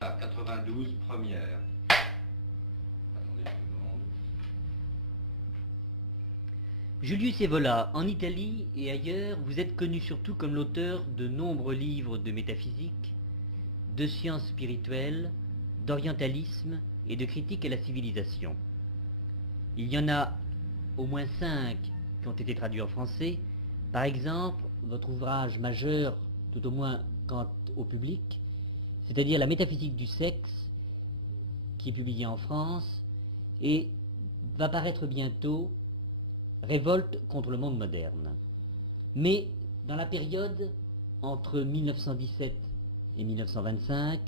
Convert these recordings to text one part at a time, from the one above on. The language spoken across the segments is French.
92, première. Attendez une seconde. Julius Evola, en Italie et ailleurs, vous êtes connu surtout comme l'auteur de nombreux livres de métaphysique, de sciences spirituelles, d'orientalisme et de critique à la civilisation. Il y en a au moins 5 qui ont été traduits en français. Par exemple, votre ouvrage majeur, tout au moins quant au public, c'est-à-dire La métaphysique du sexe, qui est publié en France, et va paraître bientôt Révolte contre le monde moderne. Mais dans la période entre 1917 et 1925,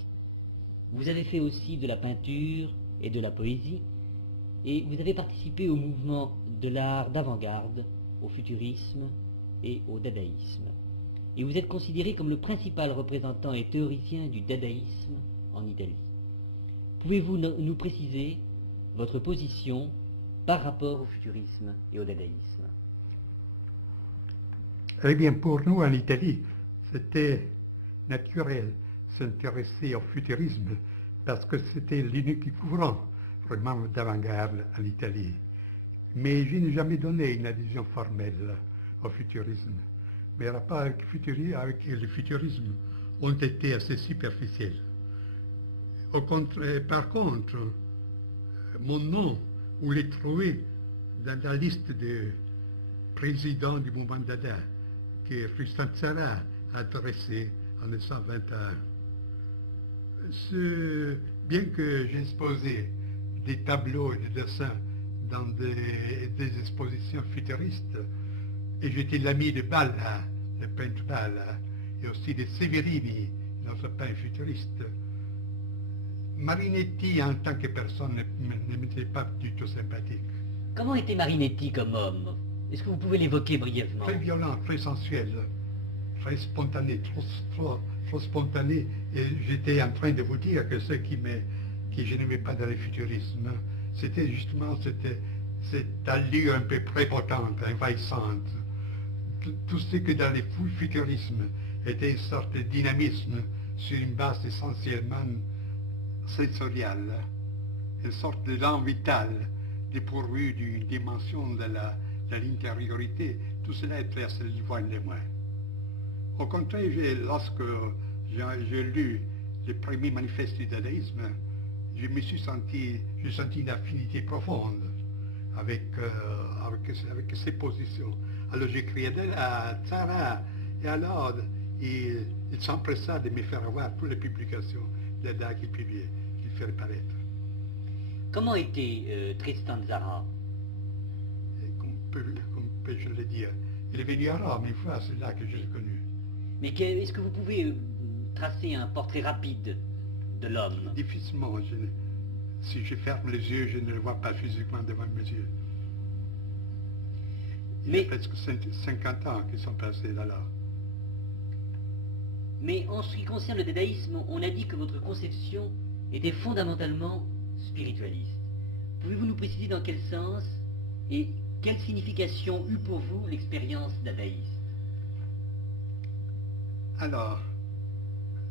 vous avez fait aussi de la peinture et de la poésie, et vous avez participé au mouvement de l'art d'avant-garde, au futurisme et au dadaïsme. Et vous êtes considéré comme le principal représentant et théoricien du dadaïsme en Italie. Pouvez-vous nous préciser votre position par rapport au futurisme et au dadaïsme? Eh bien, pour nous en Italie, c'était naturel de s'intéresser au futurisme parce que c'était l'unique courant vraiment d'avant-garde en Italie. Mais je n'ai jamais donné une adhésion formelle au futurisme. Mes rapports avec le futurisme ont été assez superficiels. Par contre, mon nom, on l'a trouvé dans la liste des présidents du mouvement Dada que Tristan Tzara a adressé en 1921. Bien que j'ai exposé des tableaux et des dessins dans des expositions futuristes, et j'étais l'ami de Balla, le peintre Balla, et aussi de Severini, notre peintre futuriste. Marinetti, en tant que personne, ne m'était pas du tout sympathique. Comment était Marinetti comme homme? Est-ce que vous pouvez l'évoquer brièvement? Très violent, très sensuel, très spontané, trop spontané. Et j'étais en train de vous dire que ce que je n'aimais pas dans le futurisme, c'était justement cette allure un peu prépotente, envahissante. Tout ce que dans le futurisme était une sorte de dynamisme sur une base essentiellement sensoriale, une sorte d'élan vital, dépourvu d'une dimension de l'intériorité, tout cela est très loin de moi. Au contraire, lorsque j'ai lu les premiers manifestes du dadaïsme, j'ai senti une affinité profonde avec ces positions. Alors j'écriais à Tzara, et alors il s'empressa de me faire avoir toutes les publications d'Ada qu'il publiait, qu'il fait paraître. Comment était Tristan Tzara? Comme peux-je le dire, il est venu à Rome une fois, c'est là que je l'ai connu. Mais est-ce que vous pouvez tracer un portrait rapide de l'homme? Difficilement. Si je ferme les yeux, je ne le vois pas physiquement devant mes yeux. Il y a presque 50 ans qu'ils sont passés là. Mais en ce qui concerne le dadaïsme, on a dit que votre conception était fondamentalement spiritualiste. Pouvez-vous nous préciser dans quel sens et quelle signification eut pour vous l'expérience dadaïste? Alors,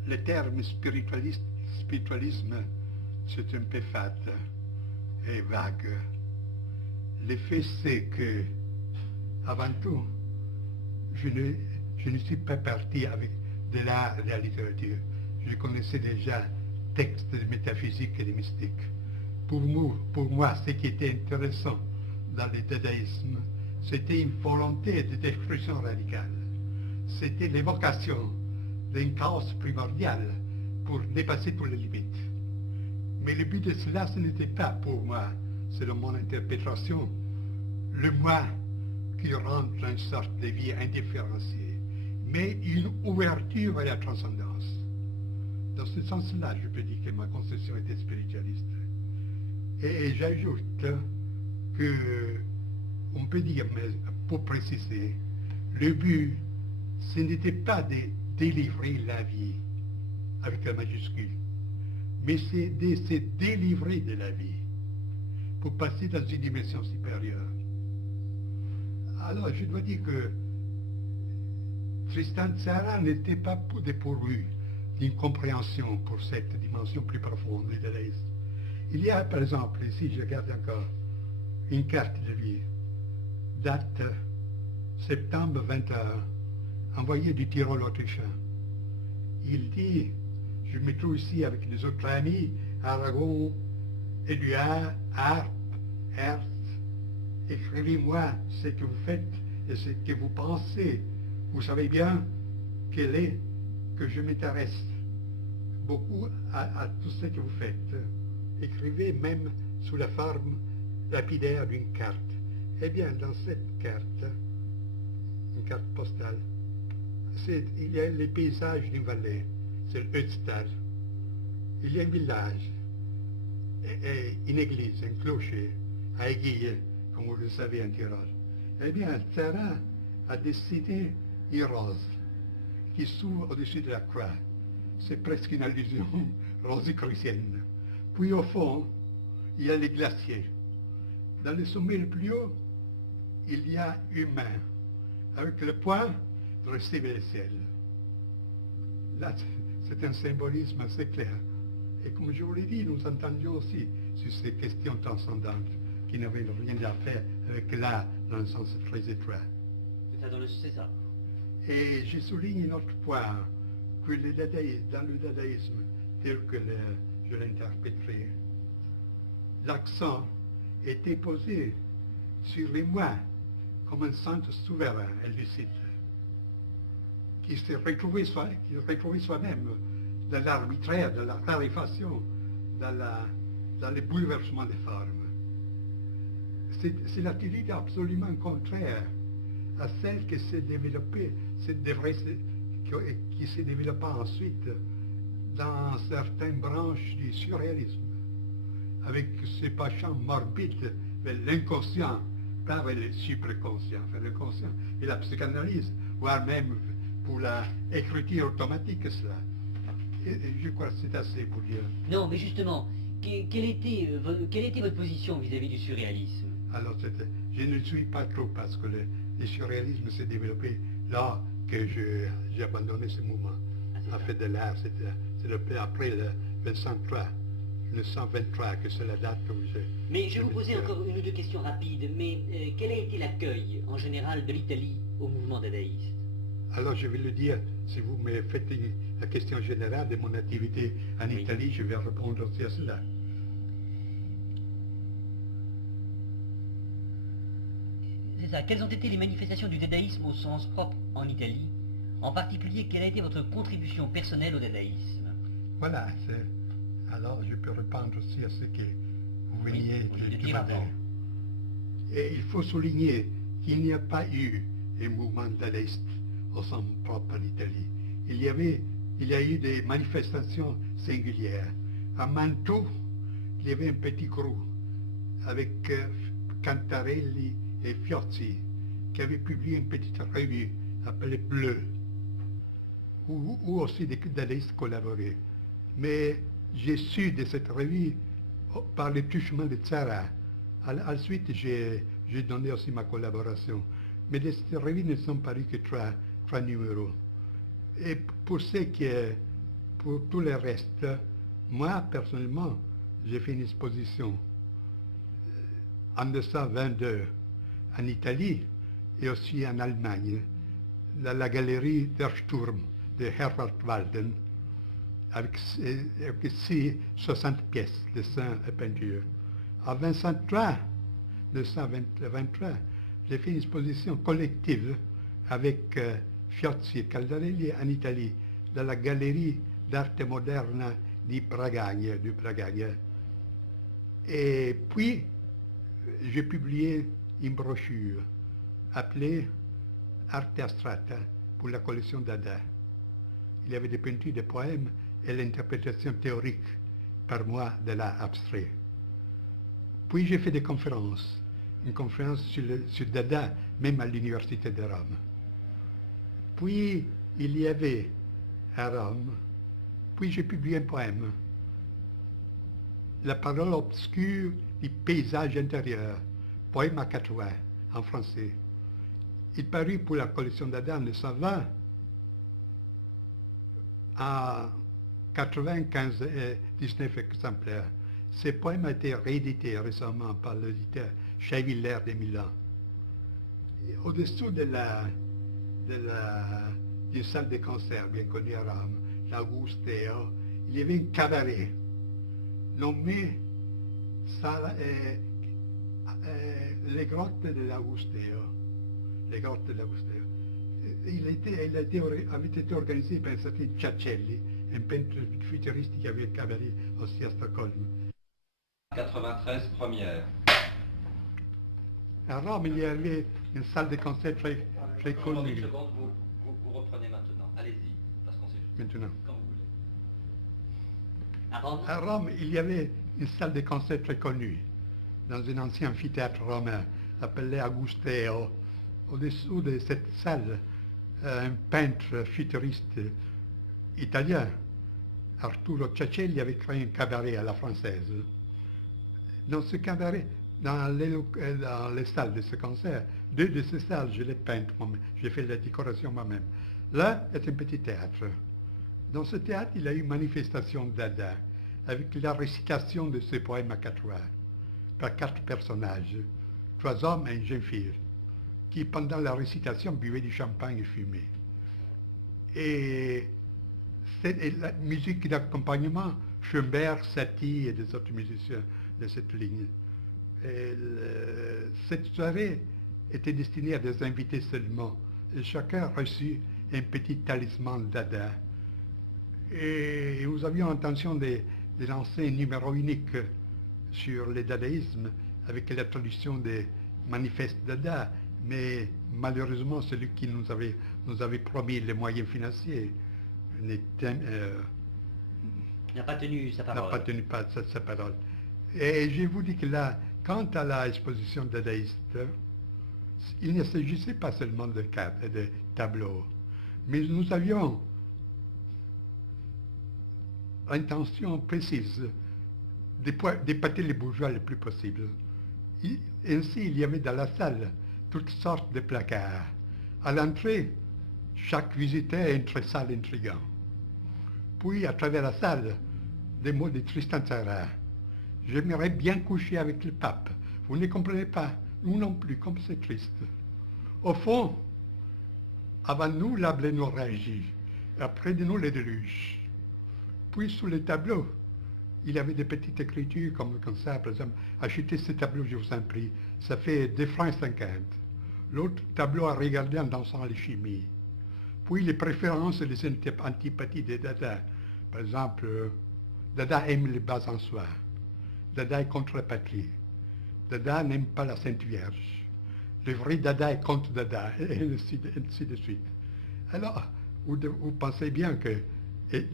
le terme spiritualisme, c'est un peu fat et vague. Le fait, c'est que, avant tout, je ne suis pas parti de l'art et de la littérature. Je connaissais déjà textes de métaphysique et de mystique. Pour moi, ce qui était intéressant dans le dadaïsme, c'était une volonté de destruction radicale. C'était l'évocation d'un chaos primordial pour dépasser toutes les limites. Mais le but de cela, ce n'était pas pour moi, selon mon interprétation, le moi qui rentre dans une sorte de vie indifférenciée, mais une ouverture à la transcendance. Dans ce sens-là, je peux dire que ma conception était spiritualiste. Et j'ajoute que, on peut dire, mais pour préciser, le but, ce n'était pas de délivrer la vie avec la majuscule, mais c'est de se délivrer de la vie pour passer dans une dimension supérieure. Alors, je dois dire que Tristan Tzara n'était pas dépourvu d'une compréhension pour cette dimension plus profonde du dadaïsme. Il y a par exemple, ici je regarde encore, une carte de lui, date septembre 21, envoyée du Tyrol autrichien. Il dit, je me trouve ici avec des autres amis, Aragon, Édouard, Harpe, Hertz, écrivez-moi ce que vous faites et ce que vous pensez. Vous savez bien qu'elle est, que je m'intéresse beaucoup à tout ce que vous faites. Écrivez même sous la forme lapidaire d'une carte. Eh bien, dans cette carte, une carte postale, il y a les paysages d'une vallée, c'est le Ötztal. Il y a un village, et une église, un clocher, à Aiguille, comme vous le savez en Tyrol. Eh bien, Sarah a dessiné une rose qui s'ouvre au-dessus de la croix. C'est presque une allusion rosicrucienne. Puis au fond, il y a les glaciers. Dans le sommet le plus haut, il y a une main, avec le poing dressé vers le ciel. Là, c'est un symbolisme assez clair. Et comme je vous l'ai dit, nous entendions aussi sur ces questions transcendantes qui n'avaient rien à faire avec l'art dans le sens très étroit. C'est ça. Et je souligne un autre point, que dans le dadaïsme, tel que je l'interpréterai, l'accent était posé sur les moi comme un centre souverain et lucide, qui se retrouvait soi-même dans l'arbitraire, dans la raréfaction, dans le bouleversement des formes. C'est l'attitude absolument contraire à celle qui s'est développée, qui s'est développée ensuite dans certaines branches du surréalisme, avec ses penchants morbides vers l'inconscient, pas vers le supraconscient, vers l'inconscient et la psychanalyse, voire même pour l'écriture automatique, cela. Et je crois que c'est assez pour dire. Non, mais justement, quelle était votre position vis-à-vis du surréalisme? Alors, je ne le suis pas trop parce que le surréalisme s'est développé là que j'ai abandonné ce mouvement. En fait, de l'art, c'est le peu après le 1923 que c'est la date où j'ai... Mais je vais vous poser encore une ou deux questions rapides. Mais quel a été l'accueil, en général, de l'Italie au mouvement dadaïste? Alors, je vais le dire, si vous me faites la question générale de mon activité en Italie, je vais répondre aussi à cela. C'est ça. Quelles ont été les manifestations du dadaïsme au sens propre en Italie? En particulier, quelle a été votre contribution personnelle au dadaïsme? Voilà, alors je peux répondre aussi à ce que vous veniez de dire demander. avant. Et il faut souligner qu'il n'y a pas eu un mouvement dadaïste au sens propre en Italie. Il y a eu des manifestations singulières. À Mantoue, il y avait un petit groupe avec Cantarelli et Fiozzi qui avaient publié une petite revue appelée Bleu, où aussi des dadaïstes collaboraient. Mais j'ai su de cette revue par le truchement de Tzara. Ensuite, j'ai donné aussi ma collaboration. Mais de cette revue ne sont parus que trois numéros. Et pour tout le reste, moi, personnellement, j'ai fait une exposition en 1922 en Italie et aussi en Allemagne, la galerie Der Sturm de Herbert Walden, avec 60 pièces, dessins et peintures. En 1923, j'ai fait une exposition collective avec Fiozzi et Caldarelli en Italie, dans la galerie d'arte moderne du Bragagna. Et puis, j'ai publié une brochure appelée Arte Astrata pour la collection Dada. Il y avait des peintures, des poèmes et l'interprétation théorique par moi de l'art abstrait. Puis j'ai fait des conférences, une conférence sur Dada, même à l'Université de Rome. Puis il y avait à Rome, puis j'ai publié un poème, La parole obscure du paysage intérieur, poème à 4 voix, en français. Il parut pour la collection Dada en 1920. 19 exemplaires. Ces poèmes ont été réédités récemment par l'éditeur Chaviller de Milan. Au-dessous d'une salle de concert bien connue à Rome, l'Augusteo, il y avait un cabaret nommé les grottes de l'Augusteo. Les grottes de l'Augusteo. Avait été organisé par un certain Ciacelli, un peintre futuriste qui avait un cabaret aussi à Stockholm. 93 première. À Rome, il y avait une salle de concert très Attendez connue. une seconde, vous reprenez maintenant. Allez-y, parce qu'on sait Maintenant. quand vous voulez. À Rome, À Rome, il y avait une salle de concert très connue, dans un ancien amphithéâtre romain, appelé Augusteo. Au-dessous de cette salle, un peintre futuriste italien, Arturo Ciacelli, avait créé un cabaret à la française. Dans ce cabaret, dans les salles de ce concert, deux de ces salles, je les peintes moi-même, j'ai fait la décoration moi-même. Là est un petit théâtre. Dans ce théâtre, il y a eu une manifestation de Dada, avec la récitation de ce poème à 4 voix, par 4 personnages, 3 hommes et une jeune fille, qui, pendant la récitation, buvaient du champagne et fumaient. Et la musique d'accompagnement, Schoenberg, Satie et des autres musiciens de cette ligne. Cette soirée était destinée à des invités seulement, et chacun reçut un petit talisman Dada. Et nous avions intention de lancer un numéro unique sur le dadaïsme avec la traduction des manifestes Dada, mais malheureusement celui qui nous avait promis les moyens financiers n'a pas tenu sa n'a parole. pas tenu pas sa parole. Et je vous dis que là, quant à l'exposition dadaïste, il ne s'agissait pas seulement de tableaux, mais nous avions l'intention précise d'épater les bourgeois le plus possible. Ainsi, il y avait dans la salle toutes sortes de placards. À l'entrée, chaque visiteur entrait salle intrigant. Puis, à travers la salle, des mots de Tristan Tzara. J'aimerais bien coucher avec le pape. Vous ne comprenez pas, nous non plus, comme c'est triste. Au fond, avant nous, la blénorragie, après de nous, les déluges. Puis, sous les tableaux, il y avait des petites écritures comme ça, par exemple, achetez ce tableau, je vous en prie, ça fait 2 francs 50. L'autre tableau à regarder en dansant les chimies. Puis les préférences et les antipathies de Dada. Par exemple, Dada aime les bas en soie. Dada est contre la patrie. Dada n'aime pas la Sainte Vierge. Le vrai Dada est contre Dada, et ainsi de suite. Alors, vous pensez bien que,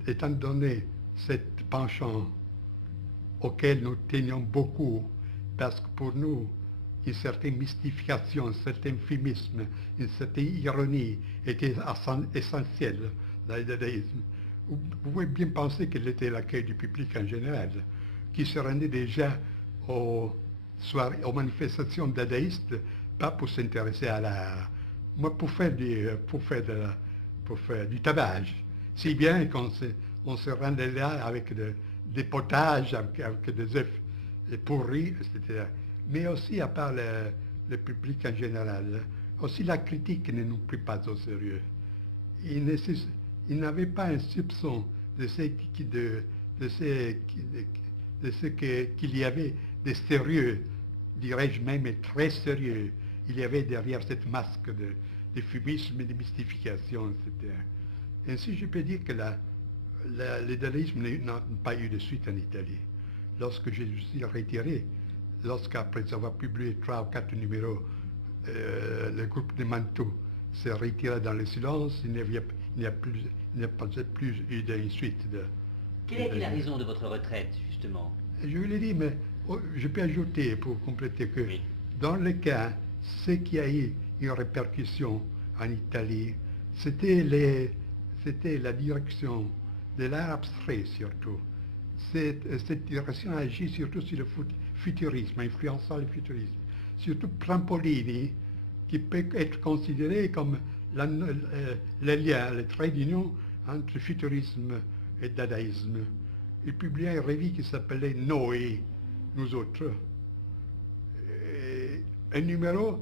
étant donné cet penchant auquel nous tenions beaucoup, parce que pour nous, une certaine mystification, un certain euphémisme, une certaine ironie était essentielle dans le dadaïsme. Vous pouvez bien penser quel était l'accueil du public en général, qui se rendait déjà aux manifestations dadaïstes, pas pour s'intéresser à l'art, mais pour faire du tabac. Si bien qu'on se rendait là avec des potages, avec des œufs pourris, etc. Mais aussi, à part le public en général, aussi la critique ne nous prit pas au sérieux. Il n'avait pas un soupçon de ce qu'il y avait de sérieux, dirais-je même très sérieux. Il y avait derrière cette masque de fumisme et de mystification, etc. Ainsi, je peux dire que le dadaïsme n'a pas eu de suite en Italie. Lorsque je me suis retiré, lorsqu'après avoir publié 3 ou 4 numéros, le groupe de Mantoue s'est retiré dans le silence, il n'y a pas plus eu de suite. Quelle a été la raison de votre retraite, justement? Je vous l'ai dit, mais je peux ajouter pour compléter que Oui. dans le cas, ce qui a eu une répercussion en Italie, c'était la direction de l'art abstrait surtout. Cette direction agit surtout sur le futurisme, influençant le futurisme. Surtout Prampolini, qui peut être considéré comme le lien, le trait d'union entre le futurisme et dadaïsme. Il publiait une revue qui s'appelait Noé, nous autres. Et un numéro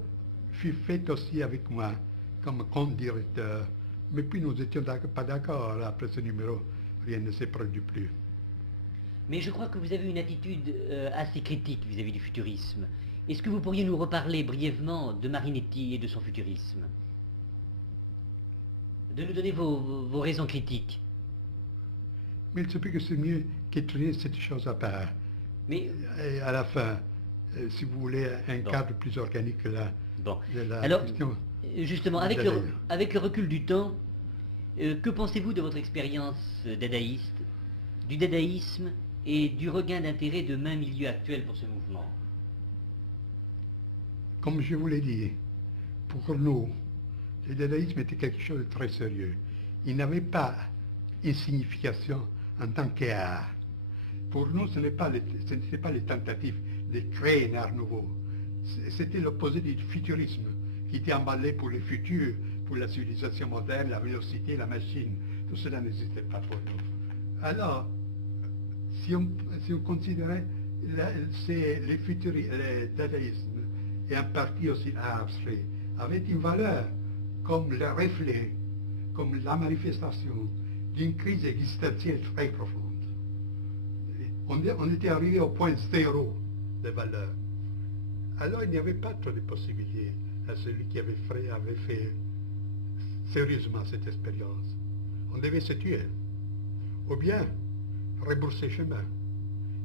fut fait aussi avec moi comme compte directeur. Mais puis nous n'étions pas d'accord. Après ce numéro, rien ne s'est produit plus. Mais je crois que vous avez une attitude assez critique vis-à-vis du futurisme. Est-ce que vous pourriez nous reparler brièvement de Marinetti et de son futurisme? De nous donner vos raisons critiques. Mais il se peut que c'est mieux qu'étudier cette chose à part. Mais Et à la fin, si vous voulez un Bon. cadre plus organique bon. de la Alors, question. justement, avec le recul du temps, que pensez-vous de votre expérience dadaïste, du dadaïsme et du regain d'intérêt de main milieu actuel pour ce mouvement? Comme je vous l'ai dit, pour nous, le dadaïsme était quelque chose de très sérieux. Il n'avait pas une signification en tant qu'art. Pour nous, ce n'était pas les tentatives de créer un art nouveau. C'était l'opposé du futurisme, qui était emballé pour le futur, pour la civilisation moderne, la vélocité, la machine. Tout cela n'existait pas pour nous. Alors, si on considérait le dadaïsme et en partie aussi l'art abstrait, avait une valeur comme le reflet, comme la manifestation d'une crise existentielle très profonde. On était arrivé au point zéro de valeur. Alors il n'y avait pas trop de possibilités à celui qui avait fait sérieusement cette expérience. On devait se tuer, ou bien rebrousser chemin.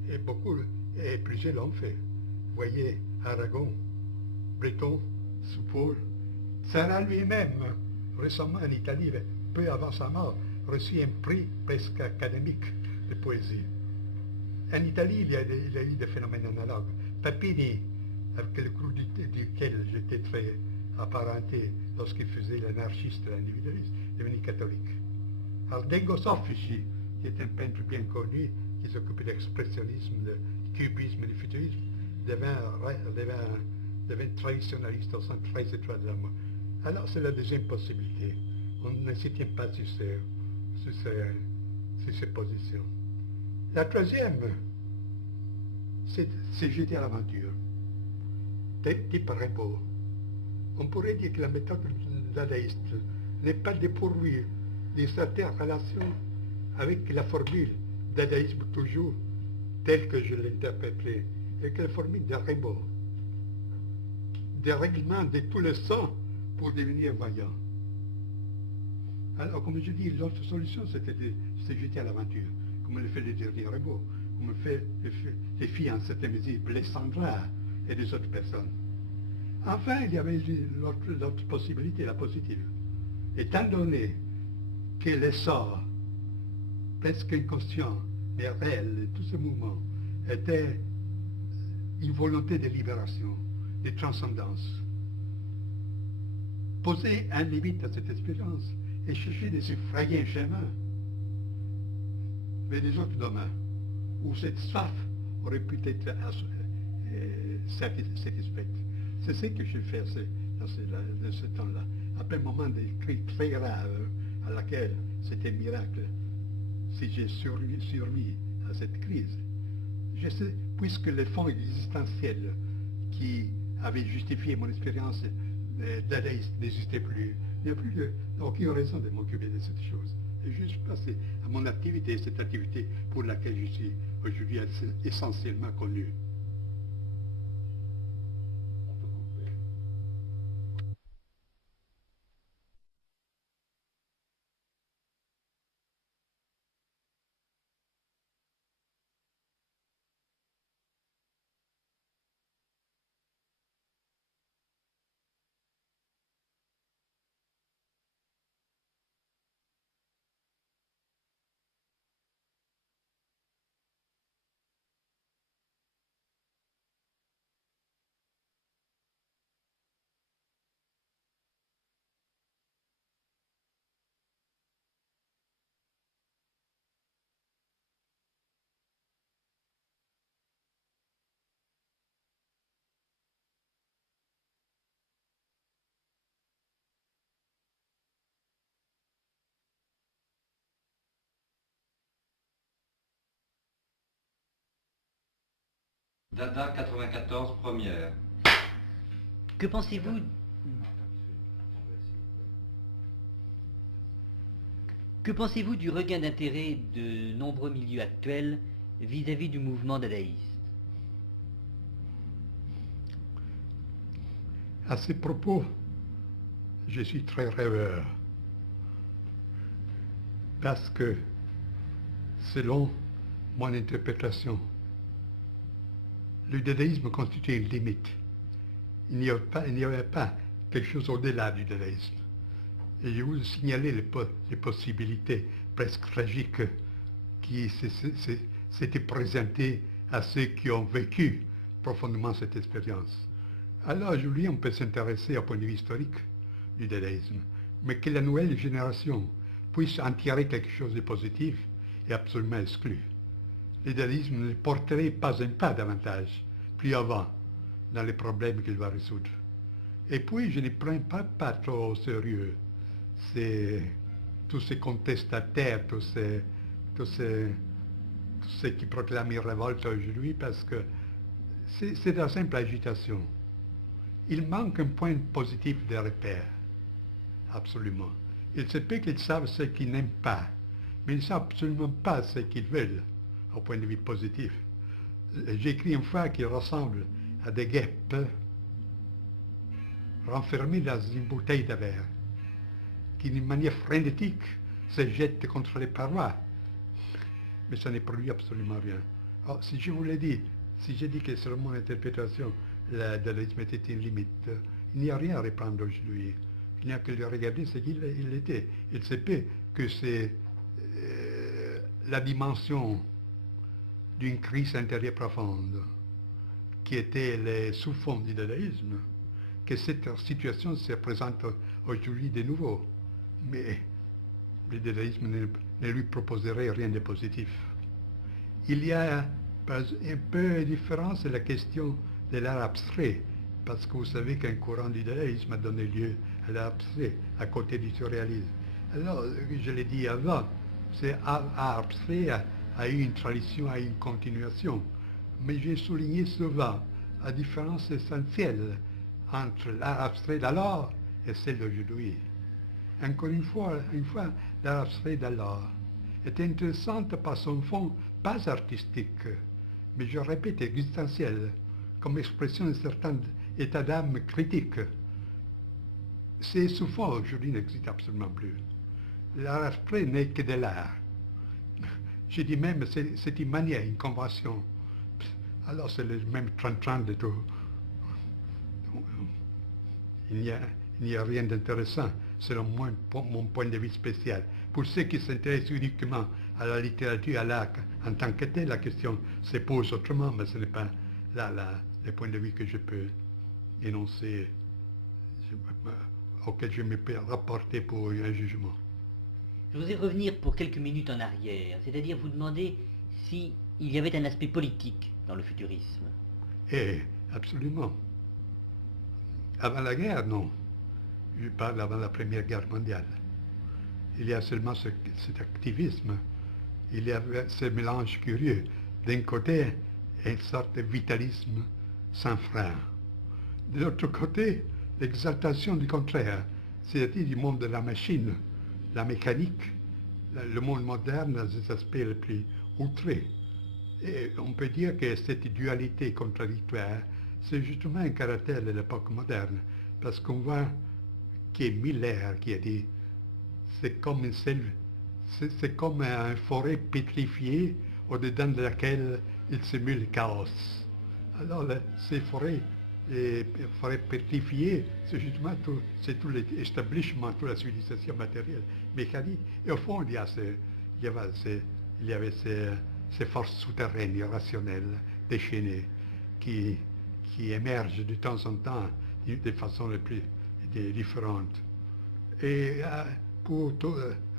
Et plusieurs l'ont fait. Vous voyez, Aragon, Breton, Soupaul, Sarah lui-même, récemment en Italie, peu avant sa mort, reçut un prix presque académique de poésie. En Italie, il y a eu des phénomènes analogues. Papini, avec le groupe duquel j'étais très apparenté lorsqu'il faisait l'anarchiste et l'individualiste, devenu catholique. Aldengo Soffici, qui est un peintre bien connu, qui s'occupait de l'expressionnisme, du cubisme et du futurisme, devint traditionnaliste au sens très étroit de la mort. Alors c'est la deuxième possibilité. On ne se tient pas sur ces positions. La troisième, c'est jeter à l'aventure. Type Rimbaud. On pourrait dire que la méthode dadaïste n'est pas dépourvue d'une certaine relation avec la formule dadaïsme toujours, telle que je l'interprétais, avec la formule de Rimbaud. Dérèglement de tout le sang pour devenir vaillant. Alors, comme je dis, l'autre solution, c'était de se jeter à l'aventure, comme le fait le dernier Rimbaud, comme le fait les filles en certaine mesure, Blessandra et des autres personnes. Enfin, il y avait l'autre possibilité, la positive. Étant donné que l'essor, presque inconscient, mais réel, de tout ce mouvement, était une volonté de libération, de transcendance. Poser un limite à cette expérience et chercher de se frayer un chemin vers des autres domaines où cette soif aurait pu être satisfaite. C'est ce que je fais dans ce temps-là. Après un moment de crise très grave à laquelle c'était un miracle, si j'ai survécu à cette crise, je sais, puisque les fonds existentiels qui avaient justifié mon expérience dadaïste n'existaient plus, il n'y a plus aucune raison de m'occuper de cette chose. Et juste passer à mon activité, cette activité pour laquelle je suis aujourd'hui essentiellement connu. Dada 94 première. Que pensez-vous du regain d'intérêt de nombreux milieux actuels vis-à-vis du mouvement dadaïste? À ces propos, je suis très rêveur. Parce que, selon mon interprétation, le dadaïsme constitue une limite. Il n'y avait pas quelque chose au-delà du dadaïsme. Et je vous signaler les possibilités presque tragiques qui s'étaient présentées à ceux qui ont vécu profondément cette expérience. Alors aujourd'hui, on peut s'intéresser au point de vue historique du dadaïsme, mais que la nouvelle génération puisse en tirer quelque chose de positif est absolument exclu. Le dadaïsme ne porterait pas un pas davantage, plus avant, dans les problèmes qu'il va résoudre. Et puis, je ne prends pas trop au sérieux tous ces contestataires, tous ceux qui proclament une révolte aujourd'hui, parce que c'est de la simple agitation. Il manque un point positif de repère, absolument. Il se peut qu'ils savent ce qu'ils n'aiment pas, mais ils ne savent absolument pas ce qu'ils veulent, au point de vue positif. J'ai écrit une fois qu'ils ressemblent à des guêpes renfermées dans une bouteille de verre, qui d'une manière frénétique se jettent contre les parois. Mais ça ne produit absolument rien. Alors, si je vous l'ai dit, si j'ai dit que selon mon interprétation, le dadaïsme était une limite, il n'y a rien à reprendre aujourd'hui. Il n'y a que de regarder ce qu'il était. Il se peut que c'est la dimension d'une crise intérieure profonde qui était le sous-fond du dadaïsme, que cette situation se présente aujourd'hui de nouveau. Mais le dadaïsme ne lui proposerait rien de positif. Il y a un peu de différence, c'est la question de l'art abstrait, parce que vous savez qu'un courant du dadaïsme a donné lieu à l'art abstrait, à côté du surréalisme. Alors, je l'ai dit avant, c'est art abstrait a eu une tradition, a eu une continuation. Mais j'ai souligné souvent la différence essentielle entre l'art abstrait d'alors et celle d'aujourd'hui. Encore une fois, l'art abstrait d'alors est intéressante par son fond, pas artistique, mais je répète, existentiel, comme expression d'un certain état d'âme critique. Ces sous-fonds aujourd'hui n'existent absolument plus. L'art abstrait n'est que de l'art. Je dis même, c'est une manière, une convention. Alors c'est le même tran-tran de tout. Il n'y a rien d'intéressant, selon mon point de vue spécial. Pour ceux qui s'intéressent uniquement à la littérature, à l'art en tant que tel, la question se pose autrement, mais ce n'est pas là le point de vue que je peux énoncer, auquel je me peux rapporter pour un jugement. Je voudrais revenir pour quelques minutes en arrière, c'est-à-dire vous demander s'il y avait un aspect politique dans le futurisme. Eh, absolument. Avant la guerre, non. Je parle avant la Première Guerre mondiale. Il y a seulement cet activisme. Il y a ce mélange curieux. D'un côté, une sorte de vitalisme sans frein. De l'autre côté, l'exaltation du contraire, c'est-à-dire du monde de la machine, la mécanique, le monde moderne dans ses aspects les plus outrés. Et on peut dire que cette dualité contradictoire, c'est justement un caractère de l'époque moderne, parce qu'on voit qu'il y a Miller qui a dit c'est comme une forêt pétrifiée au-dedans de laquelle il se mue le chaos. Alors ces forêts pétrifiées, c'est justement tout l'établissement, toute la civilisation matérielle, mécanique. Et au fond, il y avait ces forces souterraines, irrationnelles, déchaînées, qui émergent de temps en temps de façon les plus différentes. Et pour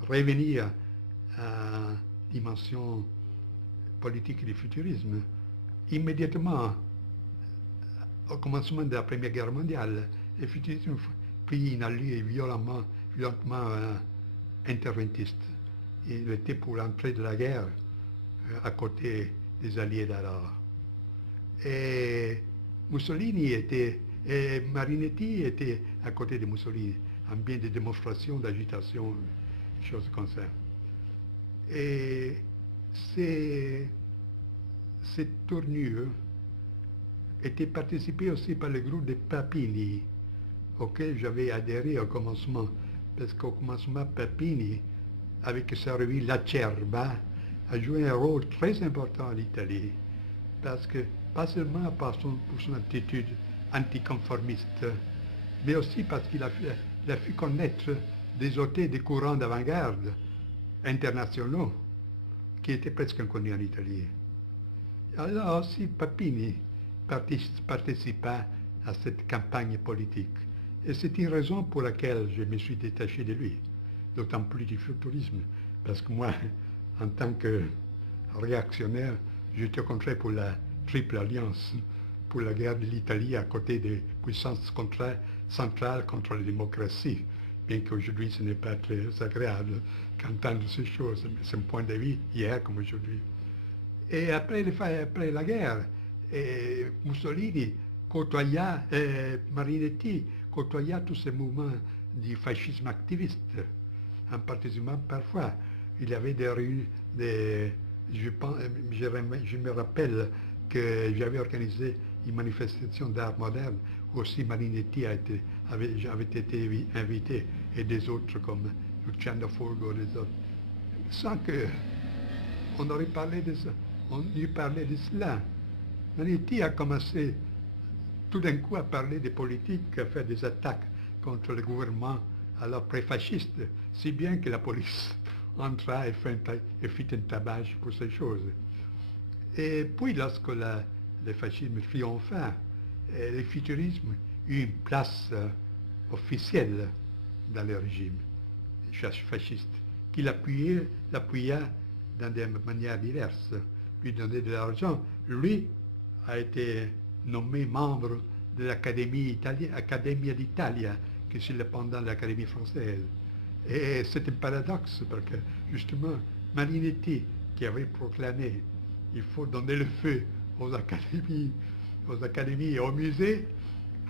revenir à la dimension politique du futurisme, immédiatement, au commencement de la Première Guerre mondiale, le futurisme prit une allure violemment interventiste. Il était pour l'entrée de la guerre à côté des alliés d'alors. Et Mussolini était, et Marinetti était à côté de Mussolini, en bien des démonstrations d'agitation, choses comme ça. Et cette tournure était participée aussi par le groupe de Papini, auquel j'avais adhéré au commencement, parce qu'au commencement, Papini, avec sa revue La Cerba, a joué un rôle très important en Italie, parce que, pas seulement pour son attitude anticonformiste, mais aussi parce qu'il a fait connaître des auteurs des courants d'avant-garde internationaux qui étaient presque inconnus en Italie. Alors aussi Papini participa à cette campagne politique. Et c'est une raison pour laquelle je me suis détaché de lui, d'autant plus du futurisme, parce que moi, en tant que réactionnaire, j'étais au contraire pour la Triple Alliance, pour la guerre de l'Italie à côté des puissances centrales contre la démocratie, bien qu'aujourd'hui ce n'est pas très agréable d'entendre ces choses, mais c'est un point de vue hier comme aujourd'hui. Et après la guerre, Mussolini côtoya, Marinetti côtoya tous ces mouvements du fascisme activiste, en participant parfois. Il y avait des rues, je me rappelle que j'avais organisé une manifestation d'art moderne, où aussi Marinetti avait été invité, et des autres comme Luciano Fulgo, des autres, sans qu'on aurait parlé de ça. On lui parlait de cela. Marinetti a commencé tout d'un coup à parler des politiques, à faire des attaques contre le gouvernement alors pré-fasciste, si bien que la police entra et fit un tabac pour ces choses. Et puis lorsque le fascisme triompha, le futurisme eut une place officielle dans le régime fasciste, qu'il l'appuya dans des manières diverses, lui donnait de l'argent. Lui a été nommé membre de l'Accademia d'Italia, qui est le pendant de l'Académie française. Et c'est un paradoxe, parce que justement, Marinetti, qui avait proclamé il faut donner le feu aux académies et aux musées,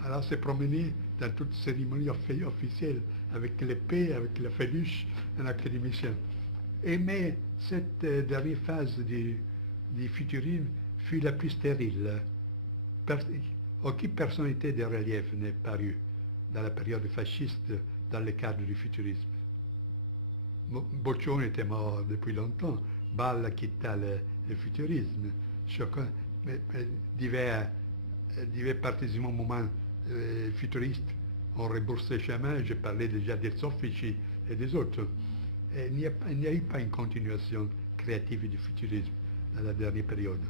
alors s'est promené dans toute cérémonie officielle avec l'épée, avec la féluche, un académicien. Mais cette dernière phase du futurisme fut la plus stérile. Aucune personnalité de relief n'est parue dans la période fasciste dans le cadre du futurisme. Boccioni était mort depuis longtemps, Balla quitta le futurisme. Chacun, divers partis du mouvement futuriste ont rebroussé chemin. Je parlais déjà des Soffici et des autres. Et il n'y a eu pas une continuation créative du futurisme dans la dernière période.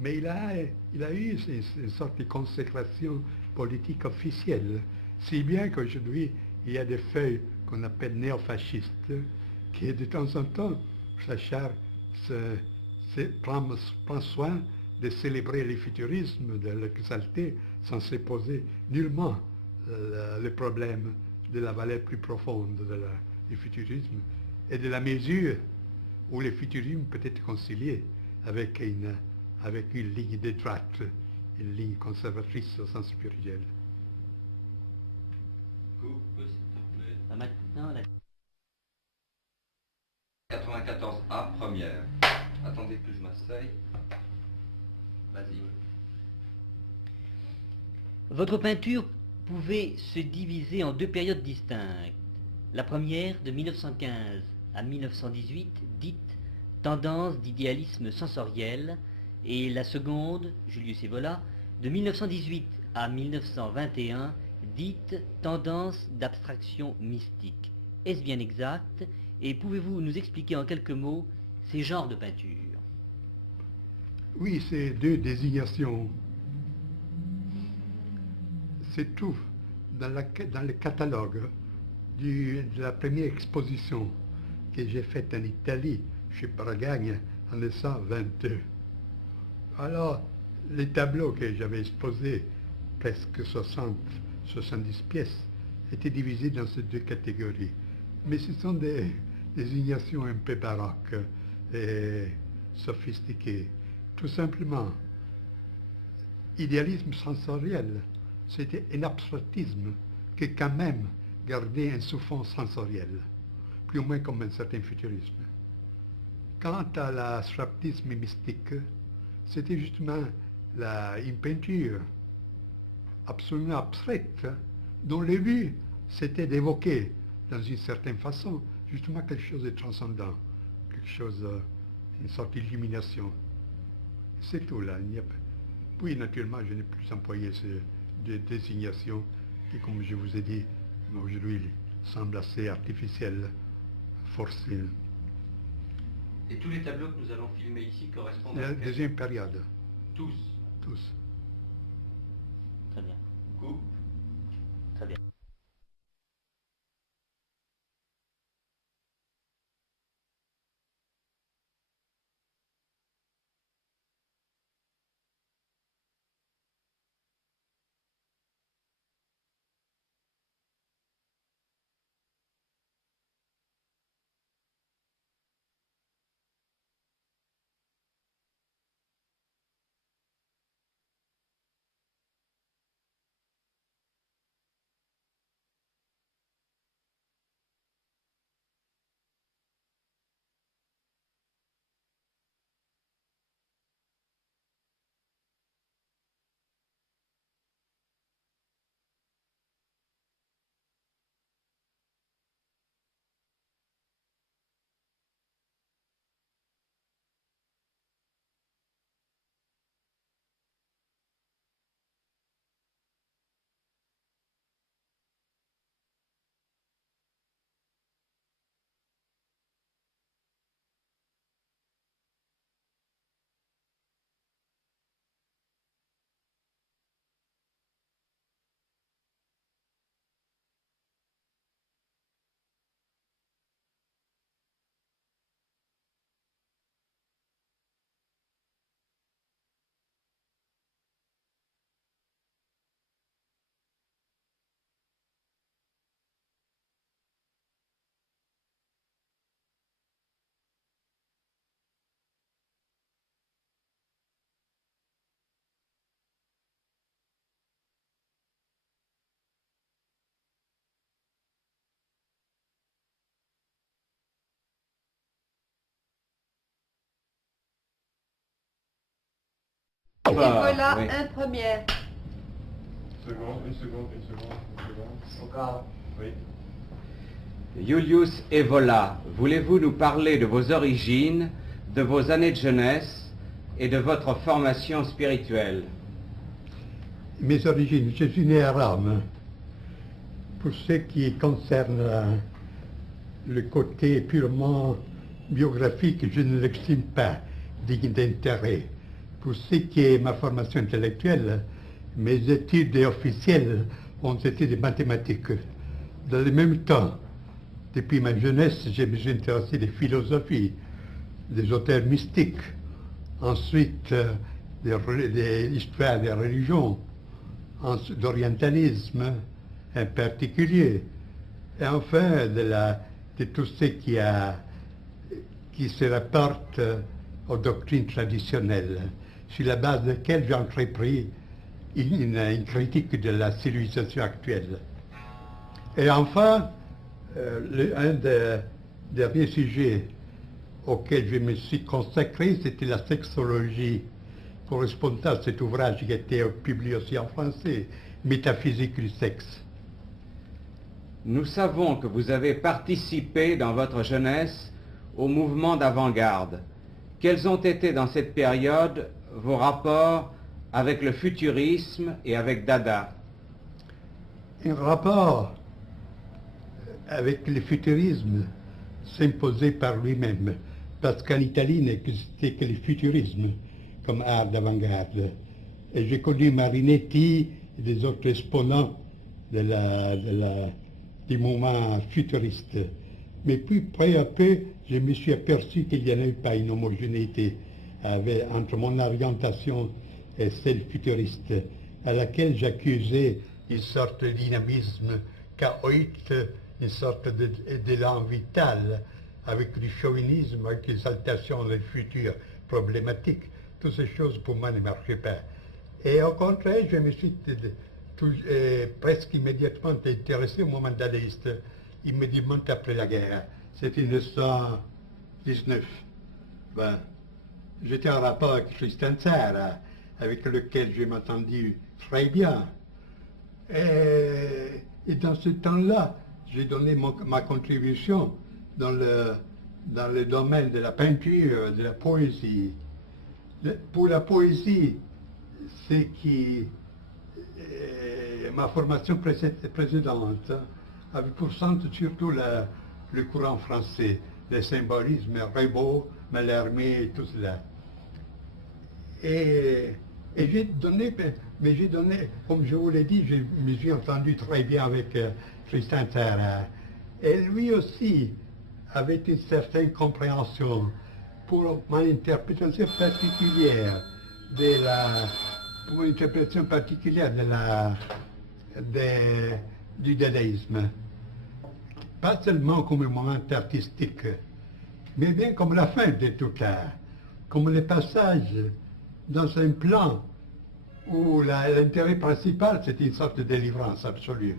Mais il a eu une sorte de consécration politique officielle, si bien qu'aujourd'hui, il y a des feuilles qu'on appelle néofascistes, qui de temps en temps, prend soin de célébrer le futurisme, de l'exalter, sans se poser nullement le problème de la valeur plus profonde du futurisme et de la mesure où le futurisme peut être concilié avec une ligne de droite, une ligne conservatrice au sens spirituel. Coupe, s'il te plaît. Maintenant, 94A, première. Attendez que je m'asseye. Vas-y. votre peinture pouvait se diviser en deux périodes distinctes. La première, de 1915 à 1918, dite tendance d'idéalisme sensoriel, et la seconde, Julius Evola, de 1918 à 1921, dite tendance d'abstraction mystique. Est-ce bien exact? Et pouvez-vous nous expliquer en quelques mots ces genres de peinture? Oui, c'est deux désignations. C'est tout. Dans le catalogue de la première exposition que j'ai faite en Italie, chez Bragagne, en 1922. Alors, les tableaux que j'avais exposés, presque 70 pièces, étaient divisés dans ces deux catégories. Mais ce sont des désignations un peu baroques et sophistiquées. Tout simplement, idéalisme sensoriel, c'était un abstractisme qui quand même gardait un souffle sensoriel, plus ou moins comme un certain futurisme. Quant à l'abstractisme mystique, c'était justement une peinture absolument abstraite, dont le but c'était d'évoquer, dans une certaine façon, justement quelque chose de transcendant, quelque chose, une sorte d'illumination. C'est tout là. Puis naturellement, je n'ai plus employé ces désignations qui, comme je vous ai dit, aujourd'hui semblent assez artificielles, forcées. Et tous les tableaux que nous allons filmer ici correspondent à La quelle- deuxième période, Tous. tous. Très bien. Coupe. Très bien. Et voilà oui. un premier. Une seconde. Encore. Oui. Julius Evola, voulez-vous nous parler de vos origines, de vos années de jeunesse et de votre formation spirituelle? Mes origines, je suis né à Rome. Pour ce qui concerne le côté purement biographique, je ne l'estime pas digne d'intérêt. Pour ce qui est ma formation intellectuelle, mes études officielles ont été des mathématiques. Dans le même temps, depuis ma jeunesse, je me suis intéressé des philosophies, des auteurs mystiques, ensuite de l'histoire des religions, d'orientalisme en particulier, et enfin de tout ce qui se rapporte aux doctrines traditionnelles, sur la base de laquelle j'ai entrepris une critique de la civilisation actuelle. Et enfin, un des derniers sujets auquel je me suis consacré, c'était la sexologie, correspondant à cet ouvrage qui a été publié aussi en français, Métaphysique du sexe. Nous savons que vous avez participé dans votre jeunesse au mouvement d'avant-garde. Quels ont été dans cette période vos rapports avec le futurisme et avec Dada? Un rapport avec le futurisme s'imposait par lui-même, parce qu'en Italie n'existait que le futurisme comme art d'avant-garde. Et j'ai connu Marinetti et des autres exponents du mouvement futuriste. Mais puis, peu à peu, je me suis aperçu qu'il n'y avait pas une homogénéité entre mon orientation et celle futuriste, à laquelle j'accusais une sorte de dynamisme chaotique, une sorte d'élan vital, avec du chauvinisme, avec l'exaltation des futurs problématiques. Toutes ces choses, pour moi, ne marchaient pas. Et au contraire, je me suis presque immédiatement intéressé au moment dadaïste, immédiatement après la guerre. C'était 1919. Ben, j'étais en rapport avec Tristan Tzara, avec lequel je m'entendis très bien. Et dans ce temps-là, j'ai donné ma contribution dans le domaine de la peinture, de la poésie. Pour la poésie, c'est ma formation précédente avait pour centre surtout le courant français, le symbolisme, Rimbaud, Mallarmé et tout cela. Et j'ai donné, comme je vous l'ai dit, je me suis entendu très bien avec Tristan Tzara. Et lui aussi avait une certaine compréhension pour mon interprétation particulière du dadaïsme. Pas seulement comme un moment artistique, mais bien comme la fin de tout cas, comme le passage dans un plan où l'intérêt principal, c'est une sorte de délivrance absolue.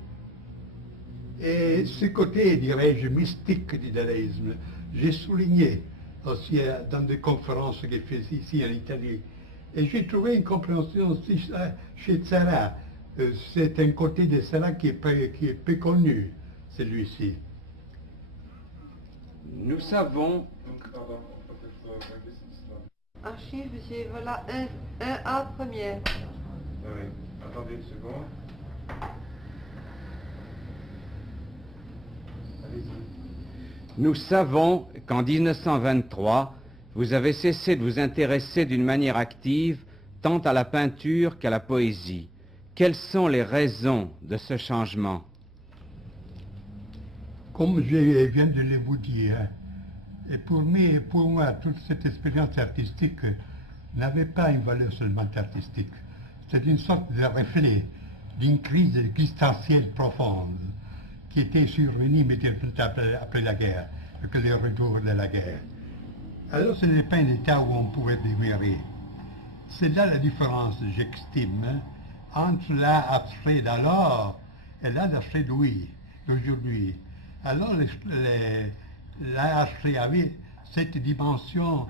Et ce côté, dirais-je, mystique du dadaïsme, j'ai souligné aussi dans des conférences que j'ai faites ici en Italie. Et j'ai trouvé une compréhension aussi chez Tzara. C'est un côté de Tzara qui est peu connu, celui-ci. Nous savons... Archive, j'ai voilà 1A première. Oui. Attendez une seconde. Allez-y. Nous savons qu'en 1923, vous avez cessé de vous intéresser d'une manière active tant à la peinture qu'à la poésie. Quelles sont les raisons de ce changement? Comme je viens de le vous dire, et pour moi, toute cette expérience artistique n'avait pas une valeur seulement artistique. C'est une sorte de reflet d'une crise existentielle profonde qui était survenue immédiatement après la guerre, avec le retour de la guerre. Alors ce n'est pas un état où on pouvait demeurer. C'est là la différence, j'estime, entre l'art abstrait d'alors et l'art abstrait d'aujourd'hui. Alors l'art abstrait avait cette dimension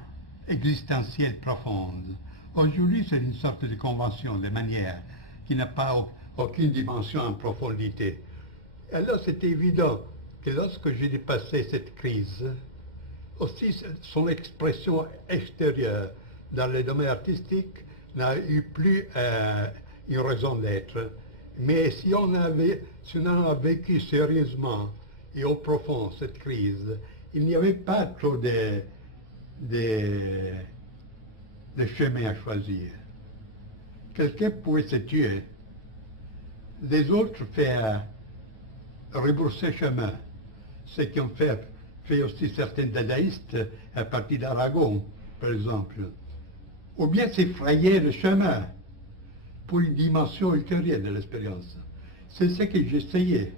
existentielle profonde. Aujourd'hui, c'est une sorte de convention, de manière, qui n'a pas aucune dimension en profondité. Alors c'est évident que lorsque j'ai dépassé cette crise, aussi son expression extérieure dans le domaine artistique n'a eu plus une raison d'être. Mais si on a vécu sérieusement et au profond cette crise, il n'y avait pas trop de chemin à choisir. Quelqu'un pouvait se tuer, les autres faire rebourser chemin, ce qui ont fait aussi certains dadaïstes à partir d'Aragon, par exemple. Ou bien s'effrayer le chemin pour une dimension ultérieure de l'expérience. C'est ce que j'essayais.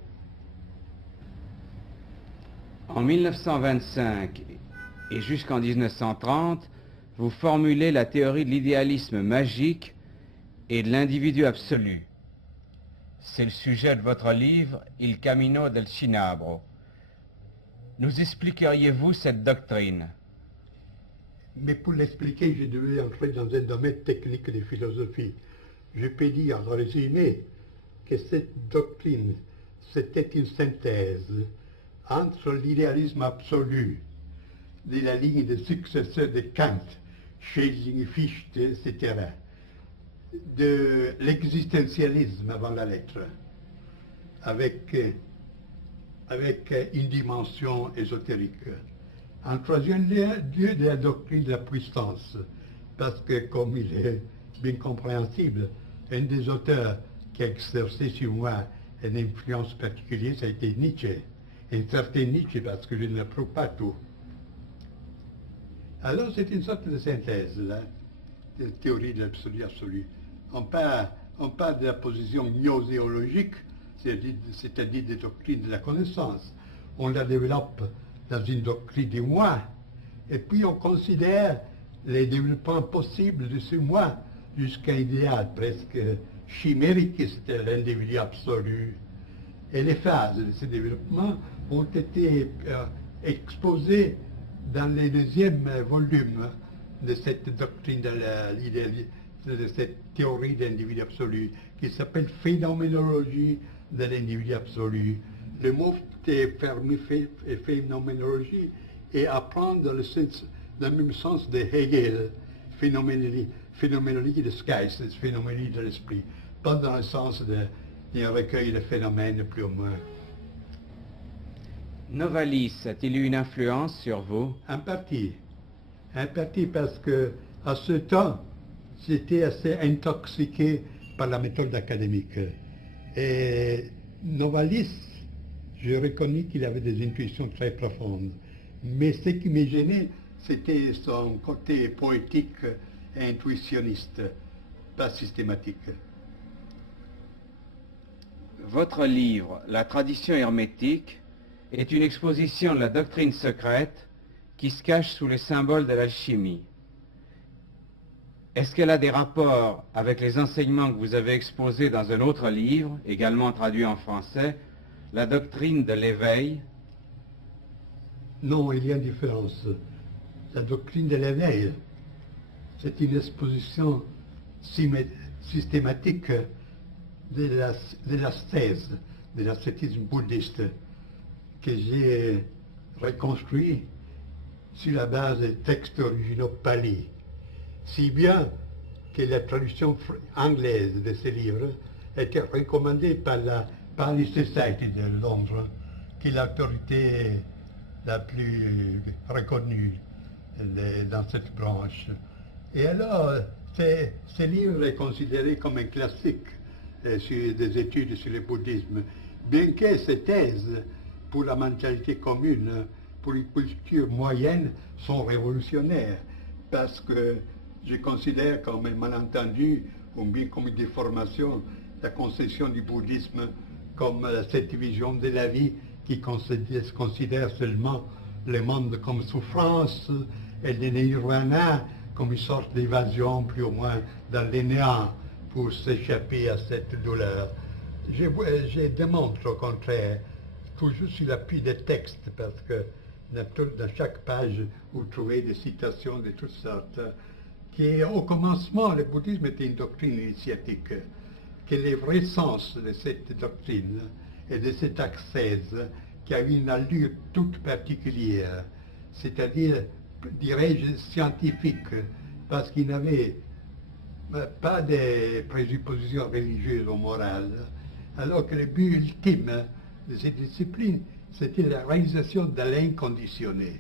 En 1925 et jusqu'en 1930, vous formulez la théorie de l'idéalisme magique et de l'individu absolu. C'est le sujet de votre livre « Il Camino del Cinabro ». Nous expliqueriez-vous cette doctrine? Mais pour l'expliquer, je devais entrer dans un domaine technique de philosophie. Je peux dire en résumé que cette doctrine, c'était une synthèse entre l'idéalisme absolu de la ligne des successeurs de Kant, Schelling, Fichte, etc., de l'existentialisme avant la lettre, avec une dimension ésotérique. En troisième lieu, de la doctrine de la puissance, parce que, comme il est bien compréhensible, un des auteurs qui a exercé sur moi une influence particulière, ça a été Nietzsche. Un certain Nietzsche, parce que je ne l'approuve pas tout. Alors c'est une sorte de synthèse, là, de théorie de l'absolu absolu. On parle de la position gnoséologique, c'est-à-dire des doctrines de la connaissance. On la développe dans une doctrine du moi, et puis on considère les développements possibles de ce moi jusqu'à un idéal presque chimérique, c'était l'individu absolu. Et les phases de ce développement ont été exposées dans le deuxième volume de cette doctrine de cette théorie d'individu absolu, qui s'appelle phénoménologie de l'individu absolu. Le mot est fermé phénoménologie et apprend dans le même sens de Hegel, phénoménologie de Geistes, phénoménologie de l'esprit, pas dans le sens d'un recueil de phénomènes plus ou moins. Novalis a-t-il eu une influence sur vous? En partie parce que à ce temps, j'étais assez intoxiqué par la méthode académique. Et Novalis, j'ai reconnu qu'il avait des intuitions très profondes. Mais ce qui me gênait, c'était son côté poétique et intuitionniste, pas systématique. Votre livre, La tradition hermétique, est une exposition de la doctrine secrète qui se cache sous les symboles de l'alchimie. Est-ce qu'elle a des rapports avec les enseignements que vous avez exposés dans un autre livre, également traduit en français, La doctrine de l'éveil? Non, il y a une différence. La doctrine de l'éveil, c'est une exposition systématique de l'ascèse, de l'ascétisme bouddhiste, que j'ai reconstruit sur la base des textes originaux pali. Si bien que la traduction anglaise de ces livres était recommandée par la Pali Society de Londres, qui est l'autorité la plus reconnue dans cette branche. Et alors, ce livre est considéré comme un classique sur des études sur le bouddhisme, bien que ces thèses pour la mentalité commune, pour une culture moyenne, sont révolutionnaires, parce que je considère comme un malentendu, ou bien comme une déformation, la conception du bouddhisme comme cette vision de la vie qui considère seulement le monde comme souffrance et le nirvana comme une sorte d'évasion plus ou moins dans les néants pour s'échapper à cette douleur. Je démontre au contraire, toujours sur l'appui des textes, parce que dans chaque page, vous trouvez des citations de toutes sortes, qu'au commencement, le bouddhisme était une doctrine initiatique, que le vrai sens de cette doctrine et de cette ascèse qui a une allure toute particulière, c'est-à-dire, dirais-je, scientifique, parce qu'il n'avait pas de présuppositions religieuses ou morales, alors que le but ultime de cette discipline, c'était la réalisation de l'inconditionné.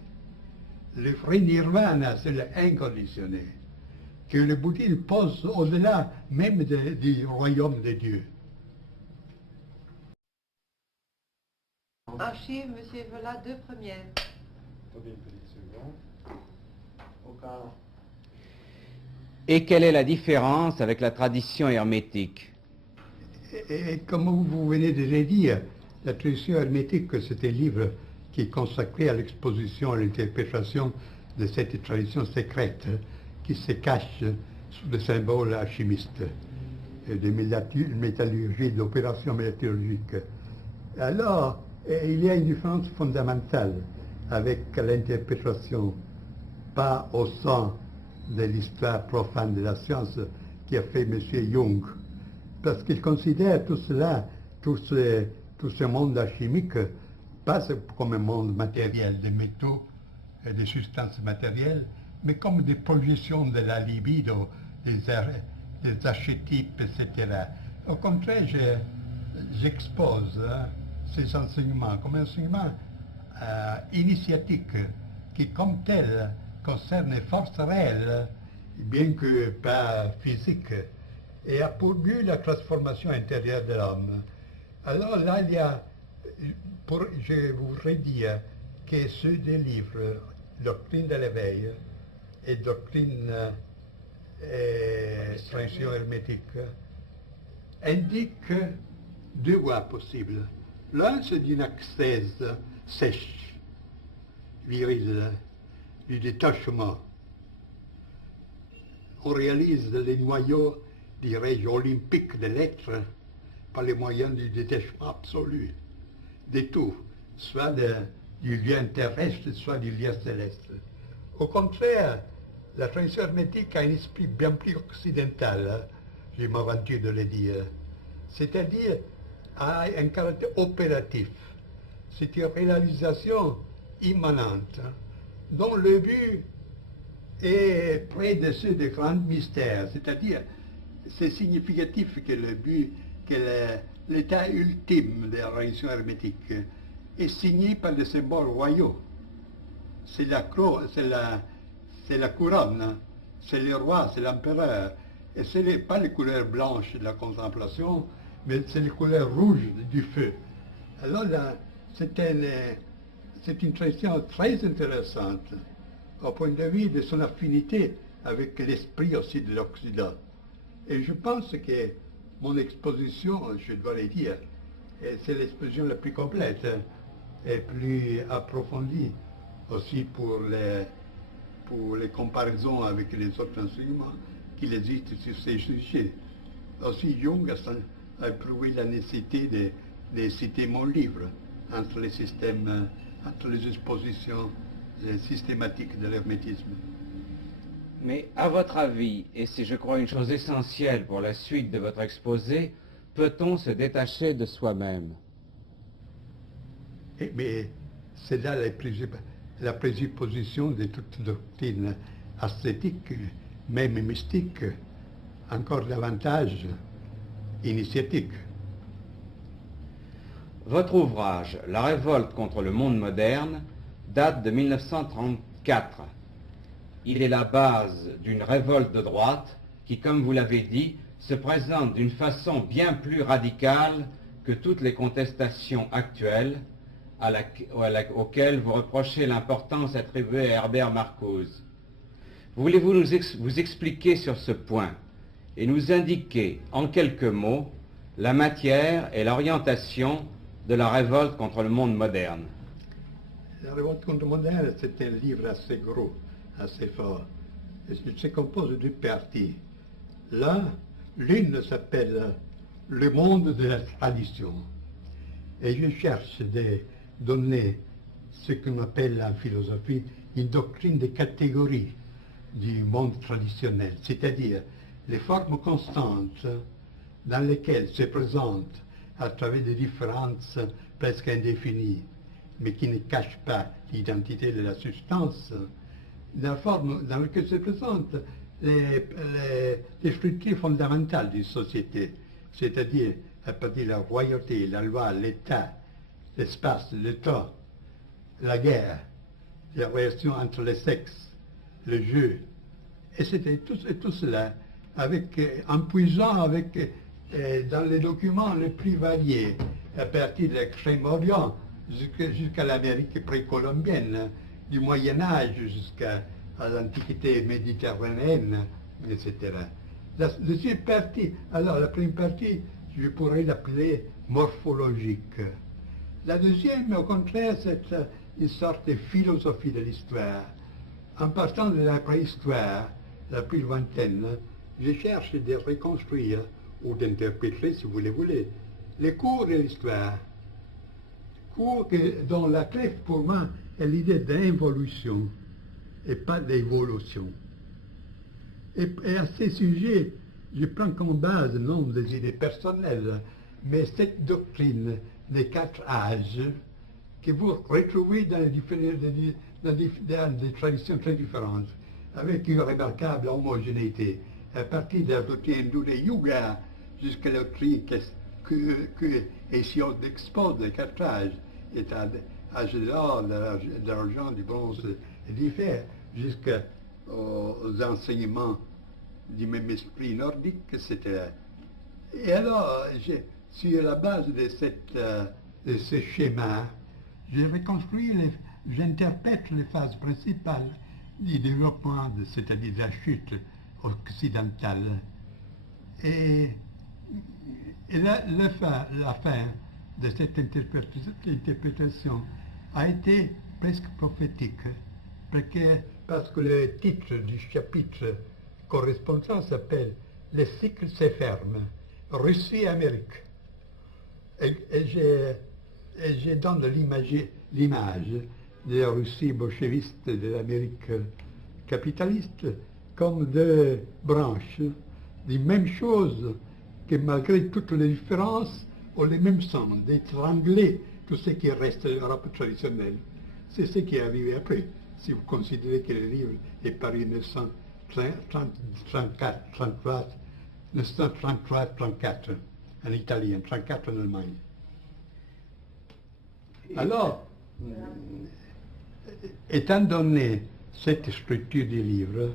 Le vrai nirvana, c'est l'inconditionné, que le bouddhisme pose au-delà même du royaume de Dieu. Archive, monsieur Vola, 2 premières. Attendez une petite seconde. Et quelle est la différence avec la tradition hermétique? Et comme vous venez de le dire, la tradition hermétique, c'est un livre qui est consacré à l'exposition, à l'interprétation de cette tradition secrète qui se cache sous le symbole alchimiste de métallurgie, d'opérations métallurgiques. Alors, il y a une différence fondamentale avec l'interprétation, pas au sens de l'histoire profane de la science qui a fait M. Jung, parce qu'il considère tout cela, tout ce monde alchimique, pas comme un monde matériel de métaux et de substances matérielles, mais comme des projections de la libido, des archétypes, etc. Au contraire, j'expose ces enseignements comme un enseignement initiatique qui, comme tel, concerne les forces réelles, bien que pas physiques, et a pour but la transformation intérieure de l'homme. Alors là, il y a, je voudrais dire que ceux des livres, Doctrine de l'éveil et Doctrine et tradition hermétique, indiquent 2 voies possibles. L'un, c'est d'une ascèse sèche, virile, du détachement. on réalise les noyaux, dirais-je, olympiques de l'être par les moyens du détachement absolu de tout, soit du lien terrestre, soit du lien céleste. Au contraire, la tradition hermétique a un esprit bien plus occidental, hein, je m'aventure de le dire, c'est-à-dire a un caractère opératif. C'est une réalisation immanente, hein, dont le but est près de ceux des grands mystères, c'est-à-dire c'est significatif que le but, que l'état ultime de la religion hermétique est signé par des symboles royaux. C'est la croix, c'est la couronne, c'est le roi, c'est l'empereur. Et ce n'est pas les couleurs blanches de la contemplation, mais c'est les couleurs rouges du feu. Alors là, c'est une tradition très intéressante au point de vue de son affinité avec l'esprit aussi de l'Occident. Et je pense que mon exposition, je dois le dire, c'est l'exposition la plus complète et plus approfondie aussi pour les comparaisons avec les autres enseignements qu'il existe sur ces sujets. Aussi Jung a éprouvé la nécessité de citer mon livre entre les systèmes, entre les expositions systématiques de l'hermétisme. Mais à votre avis, et c'est je crois une chose essentielle pour la suite de votre exposé, peut-on se détacher de soi-même? Mais c'est là la présupposition de toute doctrine ascétique, même mystique, encore davantage initiatique. Votre ouvrage, La révolte contre le monde moderne, date de 1934. Il est la base d'une révolte de droite qui, comme vous l'avez dit, se présente d'une façon bien plus radicale que toutes les contestations actuelles auxquelles vous reprochez l'importance attribuée à Herbert Marcuse. Voulez-vous vous expliquer sur ce point et nous indiquer en quelques mots la matière et l'orientation de la révolte contre le monde moderne? La révolte contre le monde moderne, c'est un livre assez gros, assez fort. Il se compose de deux parties. Là, l'une s'appelle Le monde de la tradition. Et je cherche de donner ce qu'on appelle en philosophie une doctrine de catégories du monde traditionnel, c'est-à-dire les formes constantes dans lesquelles se présentent à travers des différences presque indéfinies, mais qui ne cachent pas l'identité de la substance, la forme dans laquelle se présentent les structures fondamentales d'une société, c'est-à-dire à partir de la royauté, la loi, l'État, l'espace, le temps, la guerre, la relation entre les sexes, le jeu, et c'était tout cela, en puisant dans les documents les plus variés, à partir de l'Extrême-Orient jusqu'à l'Amérique précolombienne, du Moyen-Âge jusqu'à l'Antiquité méditerranéenne, etc. La deuxième partie, alors la première partie, je pourrais l'appeler morphologique. La deuxième, au contraire, c'est une sorte de philosophie de l'histoire. En partant de la préhistoire, la plus lointaine, je cherche de reconstruire ou d'interpréter, si vous le voulez, les cours de l'histoire. Cours dont la clé pour moi est l'idée d'involution et pas d'évolution. Et à ces sujets, je prends comme base non des idées personnelles, mais cette doctrine des 4 âges que vous retrouvez dans des traditions très différentes, avec une remarquable homogénéité, à partir de la doctrine hindoue des Yuga jusqu'à la doctrine que Hésiode expose des 4 âges, âge de l'or, de l'argent, du bronze et du fer, jusqu'aux enseignements du même esprit nordique, etc. Et alors, sur la base de ce schéma, j'interprète les phases principales du développement, c'est-à-dire de la chute occidentale. Et la fin de cette interprétation a été presque prophétique, parce que le titre du chapitre correspondance s'appelle Les cycles se ferment, Russie et Amérique. Et je donne l'image de la Russie bolchéviste et de l'Amérique capitaliste comme deux branches des mêmes choses que malgré toutes les différences ont le même sens, d'étrangler tout ce qui reste de l'Europe traditionnelle. C'est ce qui est arrivé après, si vous considérez que le livre est paru en 1933-34 en Italie, en 1934 en Allemagne. Alors, étant donné cette structure du livre,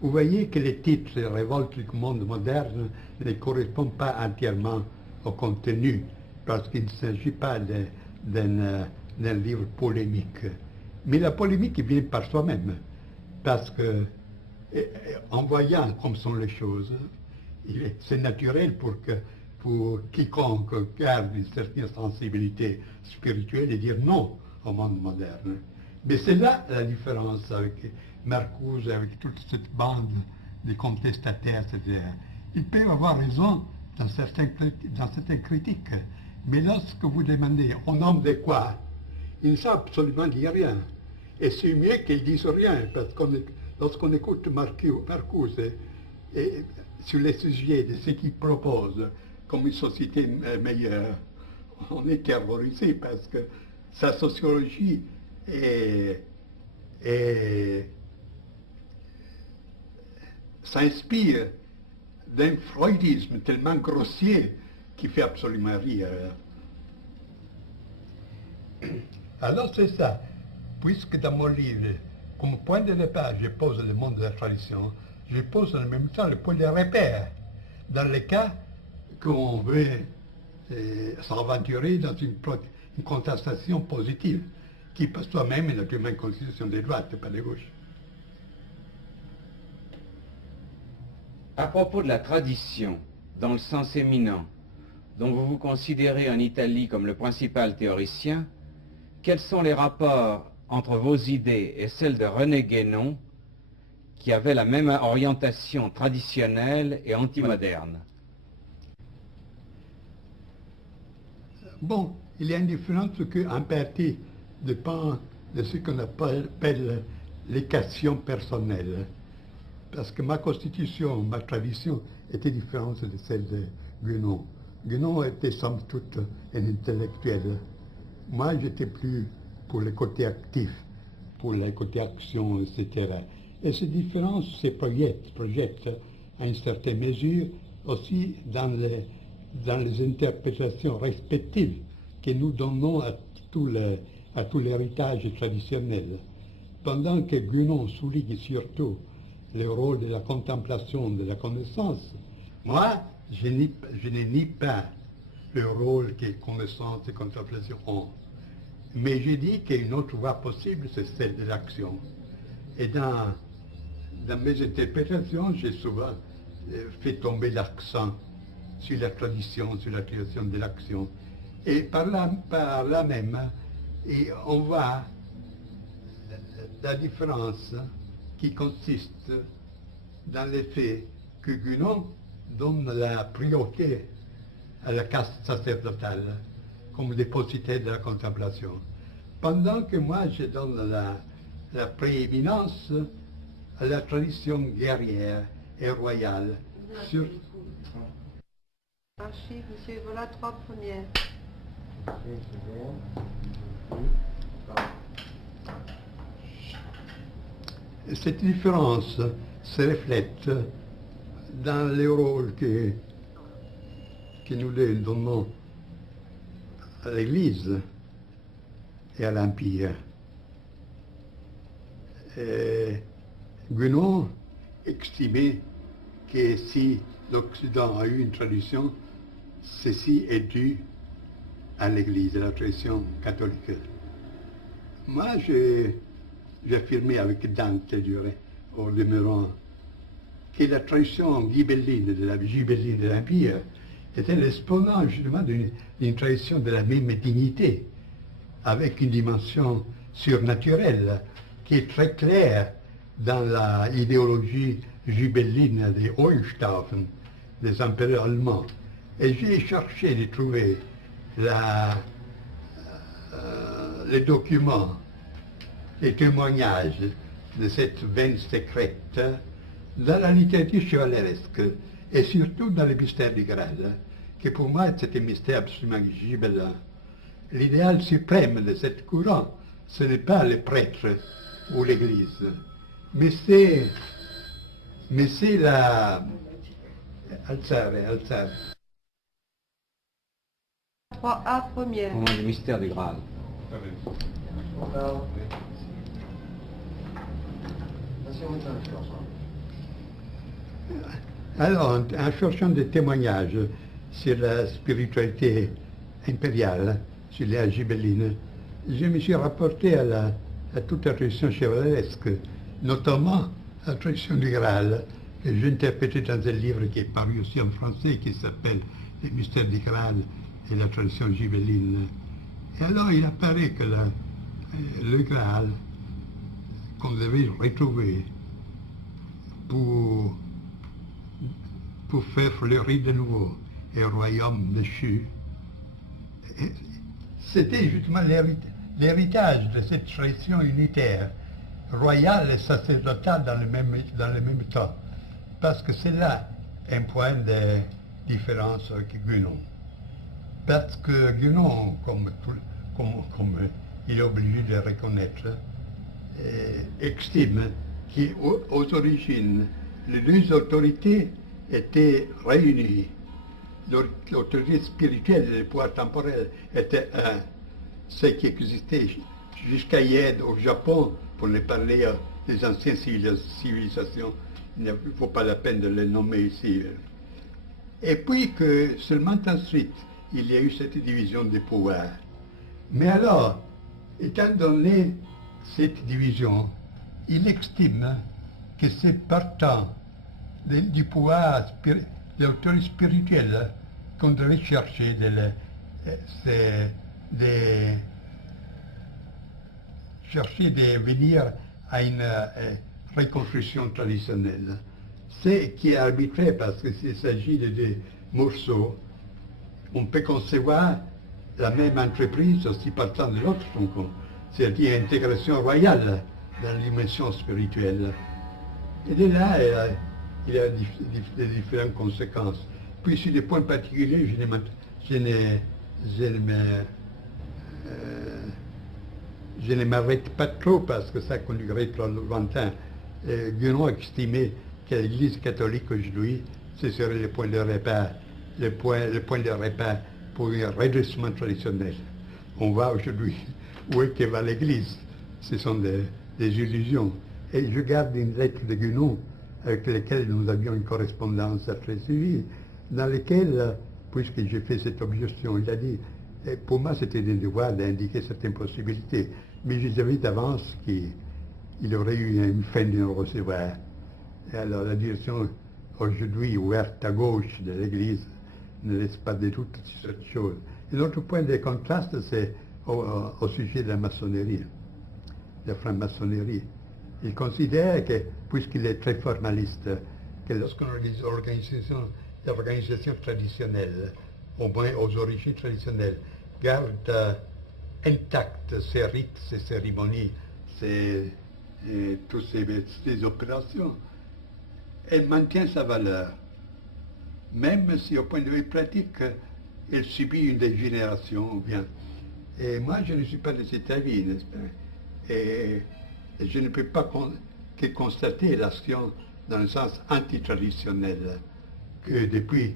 vous voyez que les titres « Révolte du monde moderne » ne correspondent pas entièrement au contenu, parce qu'il ne s'agit pas d'un livre polémique. Mais la polémique vient par soi-même, parce que, en voyant comme sont les choses, c'est naturel pour quiconque garde une certaine sensibilité spirituelle de dire non au monde moderne. Mais c'est là la différence avec Marcuse, avec toute cette bande de contestataires, etc. Ils peuvent avoir raison dans certaines critiques, mais lorsque vous demandez au nom de quoi, ils ne savent absolument dire rien. Et c'est mieux qu'ils disent rien, parce que lorsqu'on écoute Marcuse et sur les sujets de ce qu'il propose comme une société meilleure, on est terrorisé parce que sa sociologie s'inspire d'un freudisme tellement grossier qui fait absolument rire. Alors c'est ça, puisque dans mon livre, comme point de départ, je pose le monde de la tradition, je pose en même temps le point de repère, dans le cas qu'on veut s'aventurer dans une contestation positive, qui par soi-même est naturellement une constitution de droite, pas de gauche. À propos de la tradition, dans le sens éminent, dont vous vous considérez en Italie comme le principal théoricien, quels sont les rapports entre vos idées et celles de René Guénon, qui avait la même orientation traditionnelle et antimoderne? Bon, il y a une différence qu'en partie dépend de ce qu'on appelle les questions personnelles. Parce que ma constitution, ma tradition était différente de celle de Guénon. Guénon était somme toute un intellectuel. Moi, j'étais plus pour le côté actif, pour le côté action, etc. Et ces différences se projettent à une certaine mesure aussi dans les interprétations respectives que nous donnons à tout l'héritage traditionnel. Pendant que Guénon souligne surtout le rôle de la contemplation, de la connaissance, moi, je ne nie pas le rôle que connaissance et contemplation ont. Mais je dis qu'une autre voie possible, c'est celle de l'action. Et dans mes interprétations, j'ai souvent fait tomber l'accent sur la tradition, sur la création de l'action. Et par là même, et on voit la différence qui consiste dans le fait que Guénon donne la priorité à la caste sacerdotale comme dépositaire de la contemplation, pendant que moi je donne la prééminence à la tradition guerrière et royale. Archive, monsieur, voilà 3 premières. Cette différence se reflète dans les rôles que nous donnons à l'Église et à l'Empire. Guénon estimait que si l'Occident a eu une tradition, ceci est dû à l'Église, à la tradition catholique. Moi, j'ai affirmé avec Dante, je dirais, au demeurant, que la tradition ghibelline de l'Empire était l'exponent justement d'une tradition de la même dignité, avec une dimension surnaturelle qui est très claire dans l'idéologie Ghibelline des Hohenstaufen, des empereurs allemands. Et j'ai cherché de trouver les documents, les témoignages de cette veine secrète dans la littérature chevaleresque et surtout dans le mystère du Graal, qui pour moi c'est un mystère absolument gibelin. L'idéal suprême de cette courant, ce n'est pas le prêtre ou l'Église, mais c'est la... Alzare. 3A première. Moment du mystère du Graal. Alors, en cherchant des témoignages sur la spiritualité impériale, sur les ghibellines, je me suis rapporté à toute la tradition chevaleresque, notamment à la tradition du Graal, que j'ai interprété dans un livre qui est paru aussi en français, qui s'appelle Les mystères du Graal et la tradition ghibelline. Et alors, il apparaît que le Graal, qu'on devait retrouver pour faire fleurir de nouveau un royaume déchu, c'était justement l'héritage de cette tradition unitaire, royale et sacerdotale dans le même temps. Parce que c'est là un point de différence avec Guénon. Parce que Guénon, comme il est obligé de reconnaître, estime qu'aux origines, les deux autorités étaient réunies. L'autorité spirituelle et le pouvoir temporel étaient un. Ce qui existait jusqu'à hier au Japon, pour ne parler des anciennes civilisations, il ne vaut pas la peine de les nommer ici. Et puis que seulement ensuite, il y a eu cette division des pouvoirs. Mais alors, étant donné cette division, il estime que c'est partant du pouvoir de l'autorité spirituelle qu'on devait chercher de venir à une reconstruction traditionnelle. C'est qui est arbitraire parce que s'il s'agit de des morceaux, on peut concevoir la même entreprise aussi partant de l'autre, c'est-à-dire intégration royale dans la dimension spirituelle. Et de là, il y a des différentes conséquences. Puis sur des points particuliers, je ne m'arrête pas trop parce que ça conduirait trop longtemps. Guénon estimait que l'Église catholique aujourd'hui, ce serait le point de repère, le point de repère pour un redressement traditionnel. On voit aujourd'hui où est que va l'Église. Ce sont des illusions. Et je garde une lettre de Guénon avec laquelle nous avions une correspondance très suivie, dans laquelle, puisque j'ai fait cette objection, il a dit, pour moi c'était un devoir d'indiquer certaines possibilités, mais je savais d'avance qu'il aurait eu une fin de nous recevoir. Et alors la direction aujourd'hui ouverte à gauche de l'Église ne laisse pas de doute sur cette chose. Et l'autre point de contraste, c'est au sujet de la maçonnerie, de la franc-maçonnerie. Il considère que, puisqu'il est très formaliste, que lorsqu'on organise l'organisation traditionnelle, au moins aux origines traditionnelles, garde intactes ces rites, ces cérémonies, toutes ces opérations, elle maintient sa valeur. Même si au point de vue pratique, elle subit une dégénération ou bien. Et moi, je ne suis pas de cet avis, n'est-ce pas? Et je ne peux pas que constater l'action dans le sens antitraditionnel, que depuis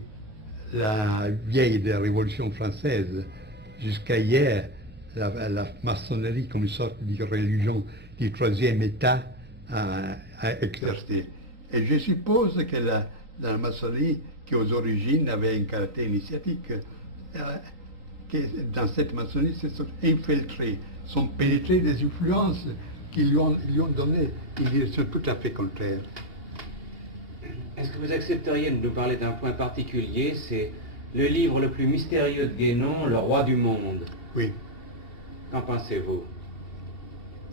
la vieille Révolution française jusqu'à hier, la maçonnerie comme une sorte de religion du troisième État a exercé. Et je suppose que dans la maçonnerie, qui aux origines avait un caractère initiatique, que dans cette maçonnerie se sont infiltrés, sont pénétrés des influences qui lui ont donné une direction tout à fait contraire. Est-ce que vous accepteriez de nous parler d'un point particulier? C'est le livre le plus mystérieux de Guénon, Le Roi du Monde. Oui. Qu'en pensez-vous?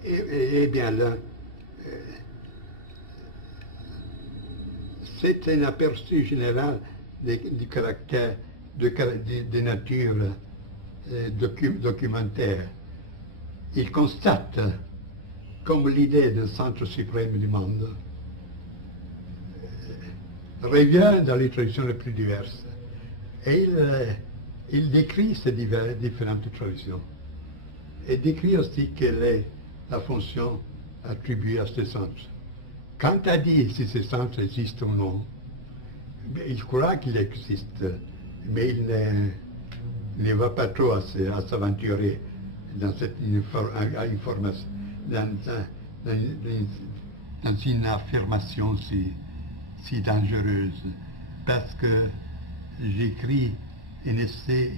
Eh bien là, c'est un aperçu général du caractère de nature documentaire. Il constate comme l'idée d'un centre suprême du monde revient dans les traditions les plus diverses. Et il décrit ces différentes traditions. Et décrit aussi quelle est la fonction attribuée à ce centre. Quant à dire si ce centre existe ou non, il croit qu'il existe, mais il ne va pas trop à s'aventurer dans cette information, dans une affirmation si dangereuse, parce que j'écris un essai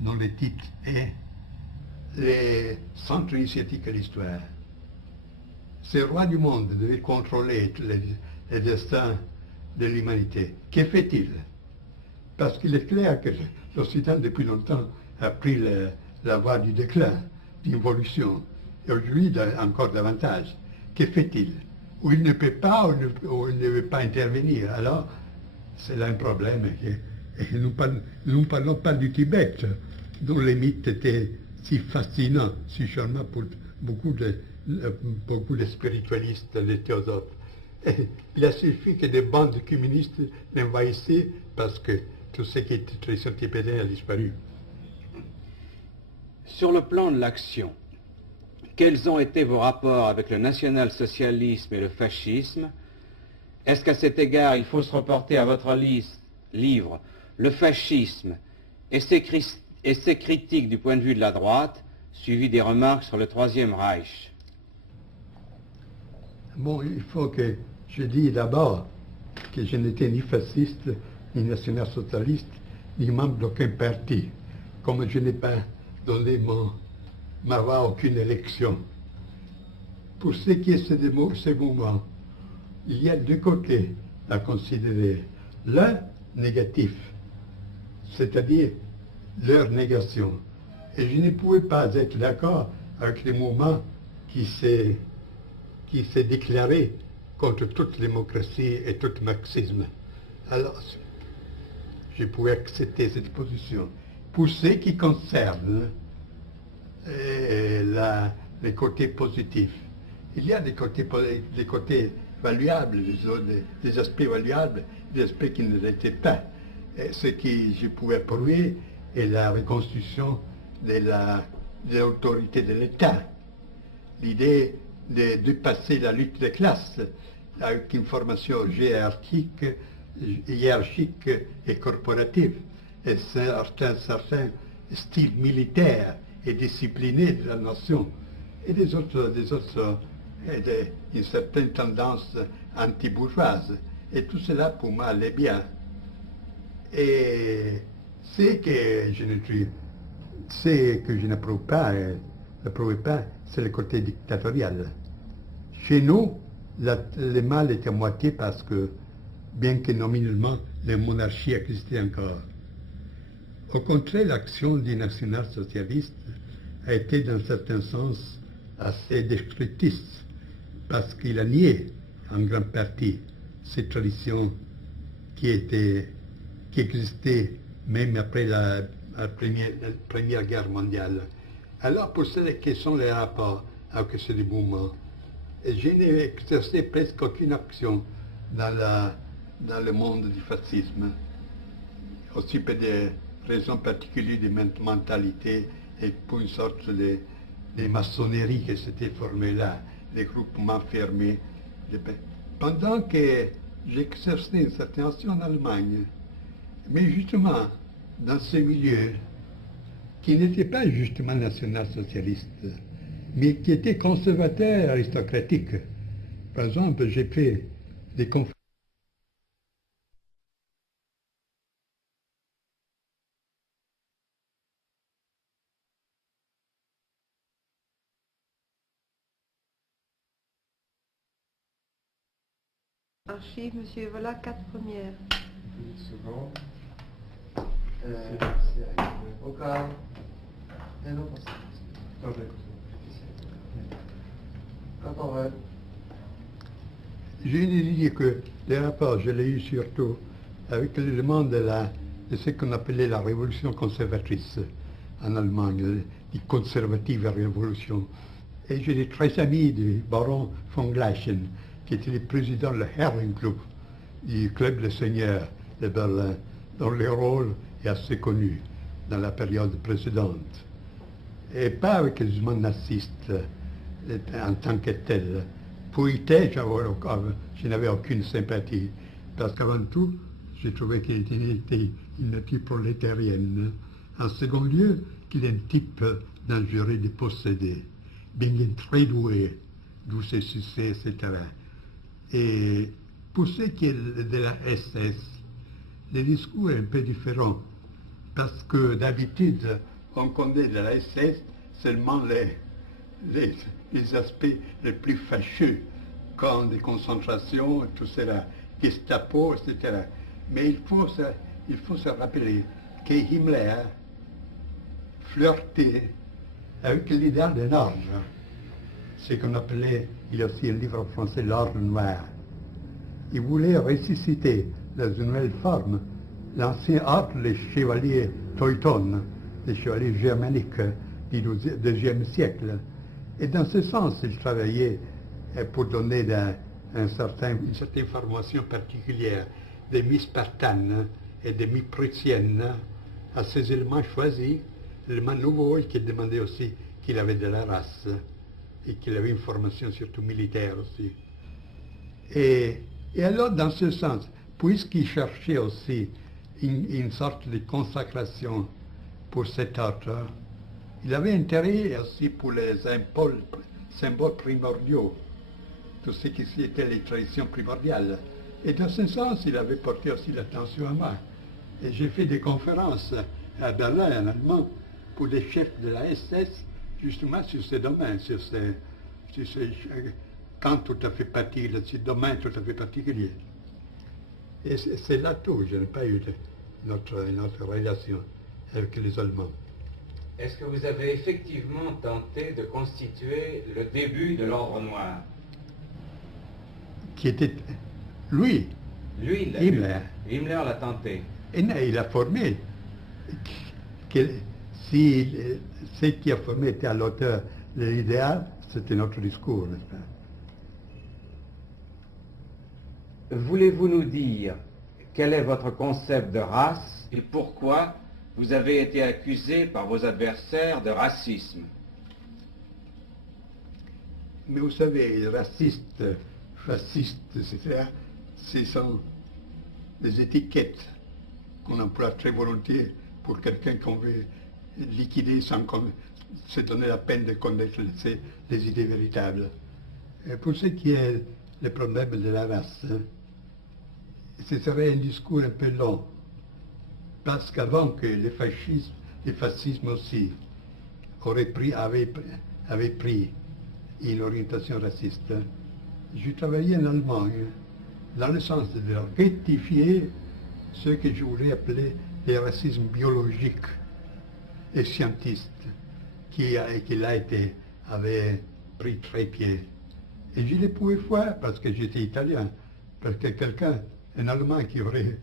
dont le titre est « Les centres initiatiques de l'histoire ». Ce roi du monde devait contrôler tous les destins de l'humanité. Que fait-il? Parce qu'il est clair que l'Occident, depuis longtemps, a pris la voie du déclin, d'involution. Et aujourd'hui, encore davantage. Que fait-il? Ou il ne peut pas, ou il ne veut pas intervenir. Alors, c'est là un problème. Et nous ne parlons pas du Tibet, dont les mythes étaient si fascinants, si charmants pour beaucoup de spiritualistes, de théosophes. Et il a suffi que des bandes communistes l'envahissaient parce que tout ce qui était tradition tibétaine a disparu. Sur le plan de l'action, quels ont été vos rapports avec le national-socialisme et le fascisme? Est-ce qu'à cet égard, il faut se reporter à votre livre « Le fascisme et ses critiques du point de vue de la droite », suivi des remarques sur le Troisième Reich? Bon, il faut que je dise d'abord que je n'étais ni fasciste, ni national-socialiste, ni membre d'aucun parti, comme je n'ai pas donné ma voix à aucune élection. Pour ce qui est de ce mouvement, il y a deux côtés à considérer. L'un négatif, c'est-à-dire leur négation. Et je ne pouvais pas être d'accord avec le mouvement qui s'est déclaré contre toute démocratie et tout marxisme. Alors, je pouvais accepter cette position. Pour ce qui concerne les côtés positifs, il y a des côtés valuables, des aspects valuables, des aspects qui ne l'étaient pas. Et ce que je pouvais prouver est la reconstitution de l'autorité de l'État. L'idée de dépasser la lutte des classes avec une formation hiérarchique et corporative, et un certain style militaire et discipliné de la nation, et une certaine tendance anti-bourgeoise. Et tout cela, pour moi, allait bien. Et ce que je n'approuvais pas, c'est le côté dictatorial. Chez nous, le mal est à moitié parce que, bien que nominalement, la monarchie existait encore. Au contraire, l'action du national-socialiste a été, dans un certain sens, assez destructrice, parce qu'il a nié, en grande partie, ces traditions qui existaient même après la Première Guerre mondiale. Alors, pour ce qui sont les rapports avec ce mouvement, je n'ai exercé presque aucune action dans le monde du fascisme, aussi pour des raisons particulières de mentalité et pour une sorte de maçonnerie qui s'était formée là, des groupements fermés. Pendant que j'exerçais une certaine action en Allemagne, mais justement dans ce milieu qui n'était pas justement national-socialiste, mais qui était conservateur aristocratique. Par exemple, j'ai fait des conférences. Archive, monsieur, voilà 4 premières. Une seconde. Au cas. Non, Je vais dire que des rapports, je l'ai eu surtout avec l'élément de ce qu'on appelait la révolution conservatrice en Allemagne, die conservative révolution. Et j'étais très ami du baron von Gleichen, qui était le président du Herrenclub, du club des seigneurs de Berlin, dont le rôle est assez connu dans la période précédente. Et pas avec les mouvements nazistes en tant que tel. Pour Hitler, je n'avais aucune sympathie, parce qu'avant tout, j'ai trouvé qu'il était une nature prolétarienne. En second lieu, qu'il est un type dangereux de posséder, bien très doué, d'où ses succès, etc. Et pour ce qui est de la SS, le discours est un peu différent, parce que d'habitude, on connaît de la SS seulement les aspects les plus fâcheux, camps de concentration, tout cela, Gestapo, etc. Mais il faut se rappeler que Himmler flirtait avec l'idéal d'un ordre, ce qu'on appelait, il y a aussi un livre en français, l'ordre noir. Il voulait ressusciter dans une nouvelle forme l'ancien ordre, les chevaliers Teutones, les chevaliers germaniques du IIe siècle. Et dans ce sens, il travaillait pour donner une certaine formation particulière des mi-spartanes et des mi-prussiennes à ces éléments choisis, éléments nouveaux, et qui demandaient aussi qu'il avait de la race et qu'il avait une formation surtout militaire aussi. Et alors, dans ce sens, puisqu'il cherchait aussi une sorte de consacration pour cet ordre, il avait intérêt aussi pour les symboles primordiaux, tout ce qui était les traditions primordiales. Et dans ce sens, il avait porté aussi l'attention à moi. Et j'ai fait des conférences à Berlin, en allemand, pour des chefs de la SS, justement sur ces domaines, sur ces camps tout à fait particuliers, ces domaines tout à fait particuliers. Et c'est là tout, je n'ai pas eu notre relation avec les Allemands. Est-ce que vous avez effectivement tenté de constituer le début de l'Ordre Noir? Qui était, lui, Himmler. Himmler l'a tenté. Et il a formé. Si ce qui a formé était à l'auteur de l'idéal, c'était notre discours, n'est-ce pas? Voulez-vous nous dire quel est votre concept de race et pourquoi vous avez été accusé par vos adversaires de racisme? Mais vous savez, racistes, fascistes, etc., ce sont des étiquettes qu'on emploie très volontiers pour quelqu'un qu'on veut liquider sans se donner la peine de connaître les idées véritables. Et pour ce qui est le problème de la race, ce serait un discours un peu long, parce qu'avant que le fascisme aussi avait pris une orientation raciste, je travaillais en Allemagne dans le sens de rectifier ce que je voulais appeler le racisme biologique et scientiste qui avait pris très pied. Et je ne pouvais faire parce que j'étais italien, parce que un Allemand qui aurait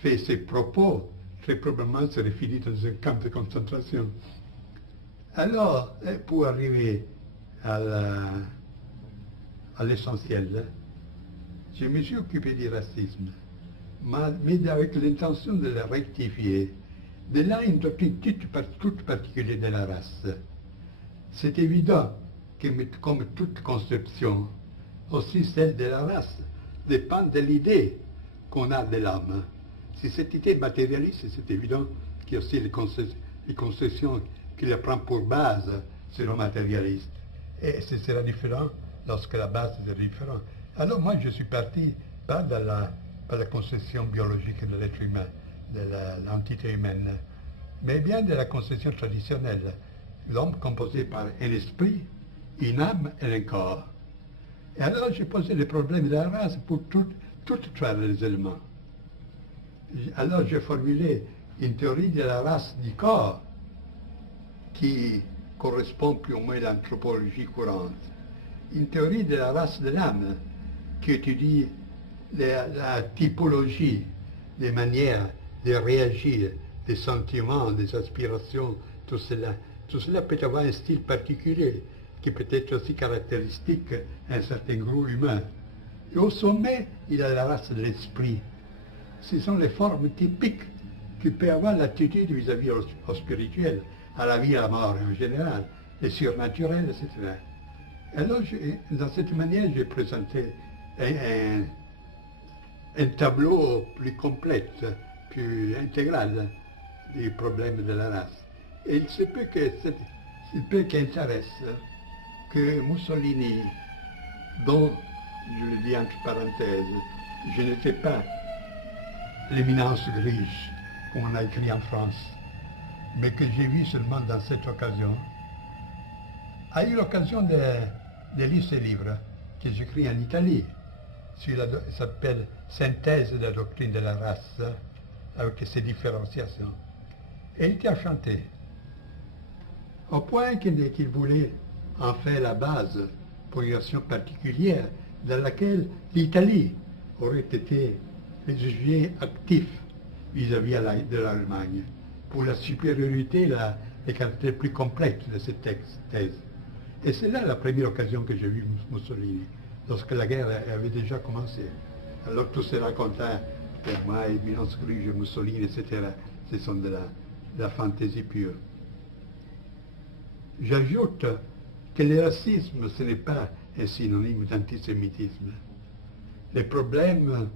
fait ces propos, très probablement serait fini dans un camp de concentration. Alors, pour arriver à l'essentiel, je me suis occupé du racisme, mais avec l'intention de le rectifier. De là, une doctrine toute particulière de la race. C'est évident que, comme toute conception, aussi celle de la race dépend de l'idée qu'on a de l'homme. Si cette idée est matérialiste, c'est évident qu'il y a aussi les conceptions qu'il prend pour base seront matérialistes. Et ce sera différent lorsque la base est différente. Alors moi, je suis parti pas par la conception biologique de l'être humain, de l'entité humaine, mais bien de la conception traditionnelle. L'homme composé par un esprit, une âme et un corps. Et alors j'ai posé le problème de la race pour toutes les éléments. Alors j'ai formulé une théorie de la race du corps qui correspond plus ou moins à l'anthropologie courante. Une théorie de la race de l'âme qui étudie la typologie, les manières de réagir, des sentiments, des aspirations, tout cela peut avoir un style particulier qui peut être aussi caractéristique d'un certain groupe humain. Et au sommet, il y a la race de l'esprit. Ce sont les formes typiques qui peut avoir l'attitude vis-à-vis au spirituel, à la vie et à la mort en général, les surnaturels, etc. Alors, dans cette manière, j'ai présenté un tableau plus complet, plus intégral du problème de la race. Et il se peut qu'intéresse que Mussolini, dont, je le dis entre parenthèses, je n'étais pas l'éminence grise, comme on a écrit en France, mais que j'ai vu seulement dans cette occasion, a eu l'occasion de lire ce livre que j'écris en Italie. Celui-là s'appelle Synthèse de la doctrine de la race, avec ses différenciations. Et il était enchanté, au point qu'il voulait en faire la base pour une action particulière dans laquelle l'Italie aurait été le sujet actif vis-à-vis de l'Allemagne, pour la supériorité, les caractères plus complexes de cette thèse. Et c'est là la première occasion que j'ai vu Mussolini, lorsque la guerre avait déjà commencé. Alors tout se racontait, pour moi, éminence grise, Mussolini, etc. Ce sont de la fantaisie pure. J'ajoute que le racisme, ce n'est pas un synonyme d'antisémitisme. Les problèmes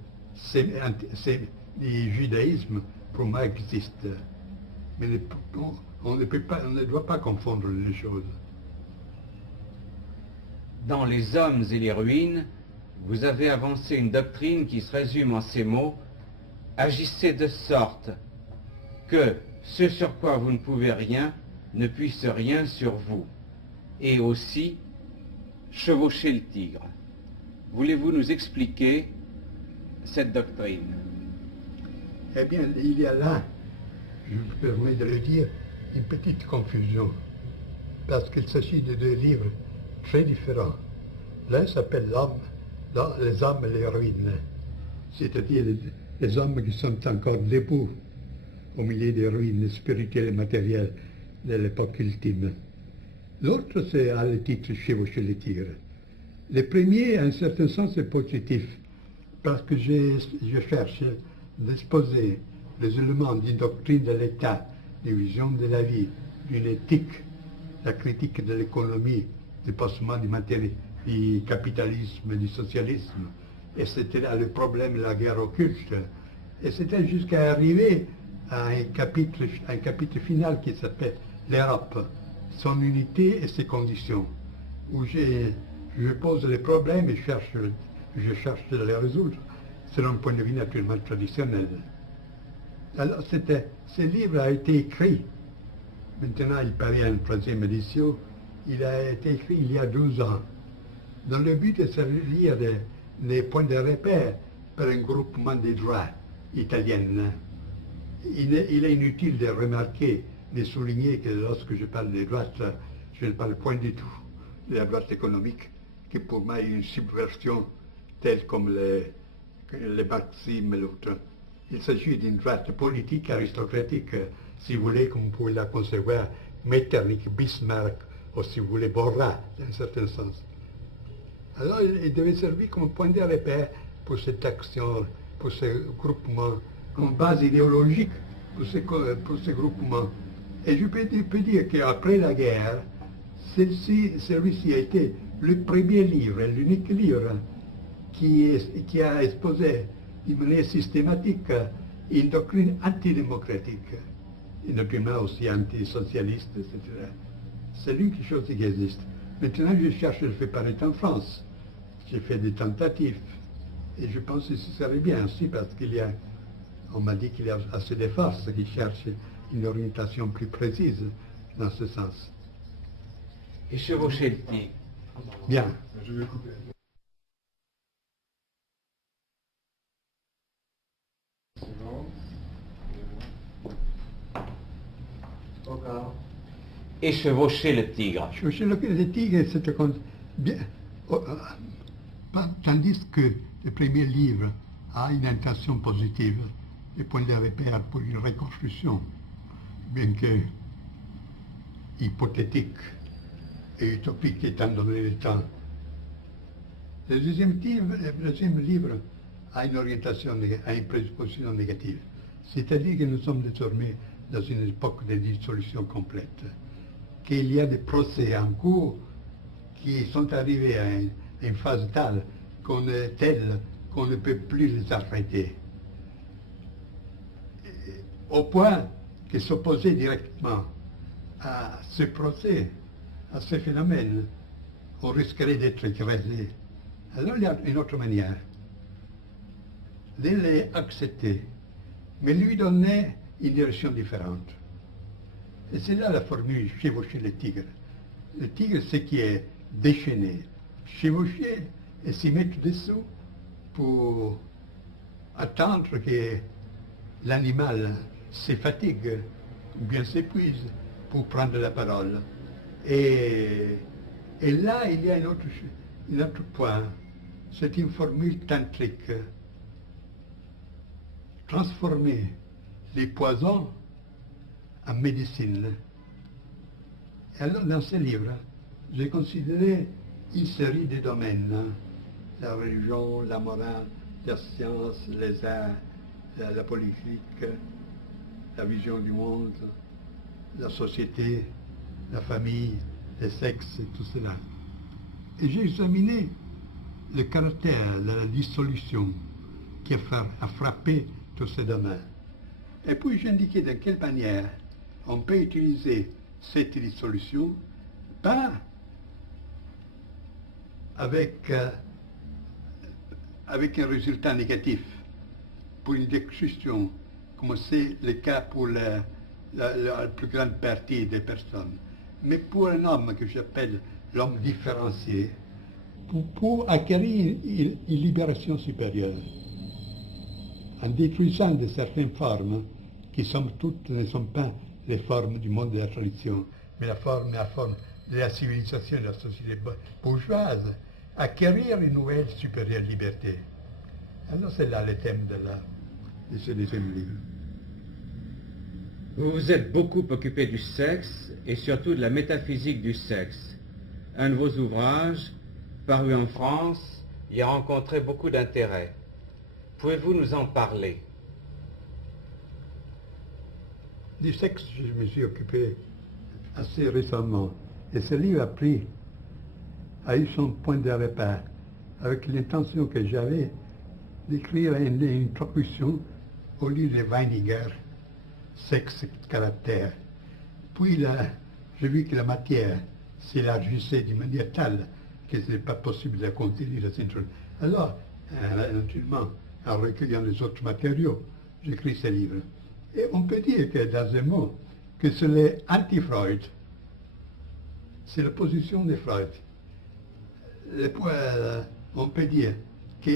du judaïsme, pour moi, existent. Mais on ne doit pas confondre les choses. Dans Les hommes et les ruines, vous avez avancé une doctrine qui se résume en ces mots: agissez de sorte que ce sur quoi vous ne pouvez rien ne puisse rien sur vous, et aussi chevaucher le tigre. Voulez-vous nous expliquer cette doctrine? Eh bien, il y a là, je me permets de le dire, une petite confusion, parce qu'il s'agit de deux livres très différents. L'un s'appelle Les hommes et les ruines, c'est-à-dire les hommes qui sont encore debout au milieu des ruines spirituelles et matérielles de l'époque ultime. L'autre, c'est à le titre Chevaucher les tigres. Le premier, en un certain sens, est positif, parce que je cherche d'exposer les éléments d'une doctrine de l'État, d'une vision de la vie, d'une éthique, la critique de l'économie, du passement du capitalisme et du socialisme. Et c'était là le problème de la guerre occulte. Et c'était jusqu'à arriver à un chapitre final qui s'appelle l'Europe, son unité et ses conditions, où je pose les problèmes et je cherche de les résoudre selon un point de vue naturellement traditionnel. Alors ce livre a été écrit, maintenant il paraît en troisième édition, il a été écrit il y a 12 ans, dans le but de servir des points de repère par un groupement des droits italiennes. Il est inutile de remarquer, de souligner que lorsque je parle des droites, je ne parle point du tout de la droite économique, qui pour moi est une subversion telle comme les marxisme et l'autre. Il s'agit d'une droite politique aristocratique, si vous voulez, comme vous pouvez la concevoir, Metternich, Bismarck, ou si vous voulez, Borra, dans un certain sens. Alors il devait servir comme point de repère pour cette action, pour ce groupement, comme base idéologique pour ce groupement. Et je peux dire qu'après la guerre, celui-ci a été le premier livre, l'unique livre qui a exposé d'une manière systématique une doctrine antidémocratique, une doctrine aussi antisocialiste, etc. C'est l'unique chose qui existe. Maintenant, je cherche de le faire paraître en France. J'ai fait des tentatives. Et je pense que ce serait bien aussi parce on m'a dit qu'il y a assez de forces qui cherchent une orientation plus précise dans ce sens. Et chevaucher le tigre. Bien. Je vais couper. Encore. Et chevaucher le tigre. Chevaucher le tigre, c'est bien. Tandis que le premier livre a une intention positive et point de repère pour une reconstruction, bien que hypothétique et utopique étant donné le temps. Le deuxième livre a une orientation, a une présupposition négative. C'est-à-dire que nous sommes désormais dans une époque de dissolution complète, qu'il y a des procès en cours qui sont arrivés à une phase telle qu'on ne peut plus les arrêter. Au point que s'opposer directement à ce procès, à ce phénomène, on risquerait d'être écrasé. Alors il y a une autre manière de les accepter, mais lui donner une direction différente. Et c'est là la formule chevaucher le tigre. Le tigre, c'est qui est déchaîné, chevaucher et s'y mettre dessous pour attendre que l'animal se fatigue ou bien s'épuise pour prendre la parole. Et là, il y a un autre point. C'est une formule tantrique. Transformer les poisons en médecine. Et alors, dans ce livre, j'ai considéré une série de domaines. La religion, la morale, la science, les arts, la politique, la vision du monde, la société, la famille, le sexe, et tout cela. Et j'ai examiné le caractère de la dissolution qui a frappé tous ces domaines. Et puis j'ai indiqué de quelle manière on peut utiliser cette dissolution, pas avec un résultat négatif pour une destruction, comme c'est le cas pour la plus grande partie des personnes, mais pour un homme que j'appelle l'homme différencié, pour acquérir une libération supérieure, en détruisant de certaines formes qui, somme toute, ne sont pas les formes du monde de la tradition, mais la forme de la civilisation de la société bourgeoise, acquérir une nouvelle supérieure liberté. Alors c'est là le thème de ce deuxième livre. Vous vous êtes beaucoup occupé du sexe et surtout de la métaphysique du sexe. Un de vos ouvrages, paru en France, y a rencontré beaucoup d'intérêt. Pouvez-vous nous en parler? Du sexe, je me suis occupé assez récemment. Et ce livre a eu son point de repère, avec l'intention que j'avais d'écrire une introduction au livre de Weininger, Sexe et caractère. Puis là, j'ai vu que la matière s'élargissait d'une manière telle que ce n'est pas possible de contenir la introduction. Alors, naturellement, en recueillant les autres matériaux, j'écris ce livre. Et on peut dire que, dans un mot, que c'est l'anti-Freud. C'est la position de Freud. On peut dire que,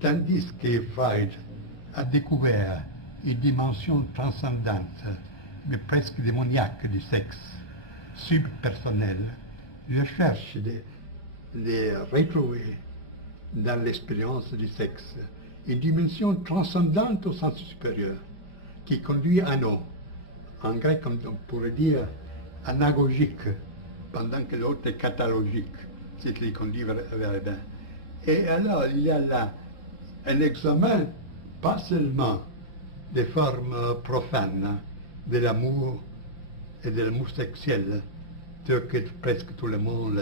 tandis que Freud a découvert une dimension transcendante, mais presque démoniaque du sexe, subpersonnel, je cherche de retrouver dans l'expérience du sexe une dimension transcendante au sens supérieur, qui conduit à nous. En grec, on pourrait dire anagogique, pendant que l'autre est catalogique, c'est qui conduit vers le bien. Et alors, il y a là un examen, pas seulement des formes profanes de l'amour et de l'amour sexuel, tel que presque tout le monde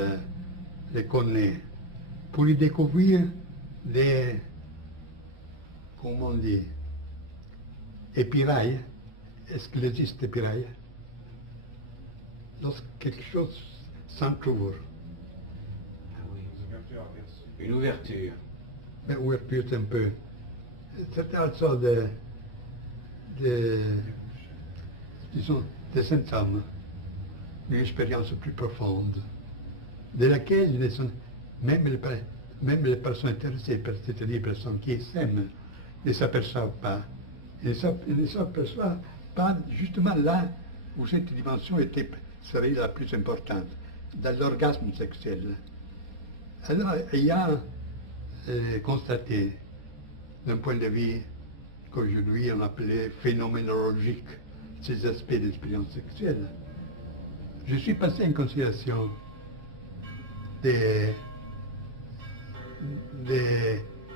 les connaît, pour y découvrir des, comment on dit, épirailles. Est-ce qu'il existe épirailles? Lorsque quelque chose s'entrouvre. Ah oui, une ouverture. Mais ouverture, c'est un peu. C'est une sorte disons, des symptômes d'une expérience plus profonde, de laquelle même les personnes intéressées, c'est-à-dire les personnes qui s'aiment, ne s'aperçoivent pas. Ils ne s'aperçoivent pas justement là où cette dimension serait la plus importante, dans l'orgasme sexuel. Alors, il y a constaté d'un point de vue qu'aujourd'hui on appelait phénoménologique, ces aspects d'expérience sexuelle. Je suis passé en considération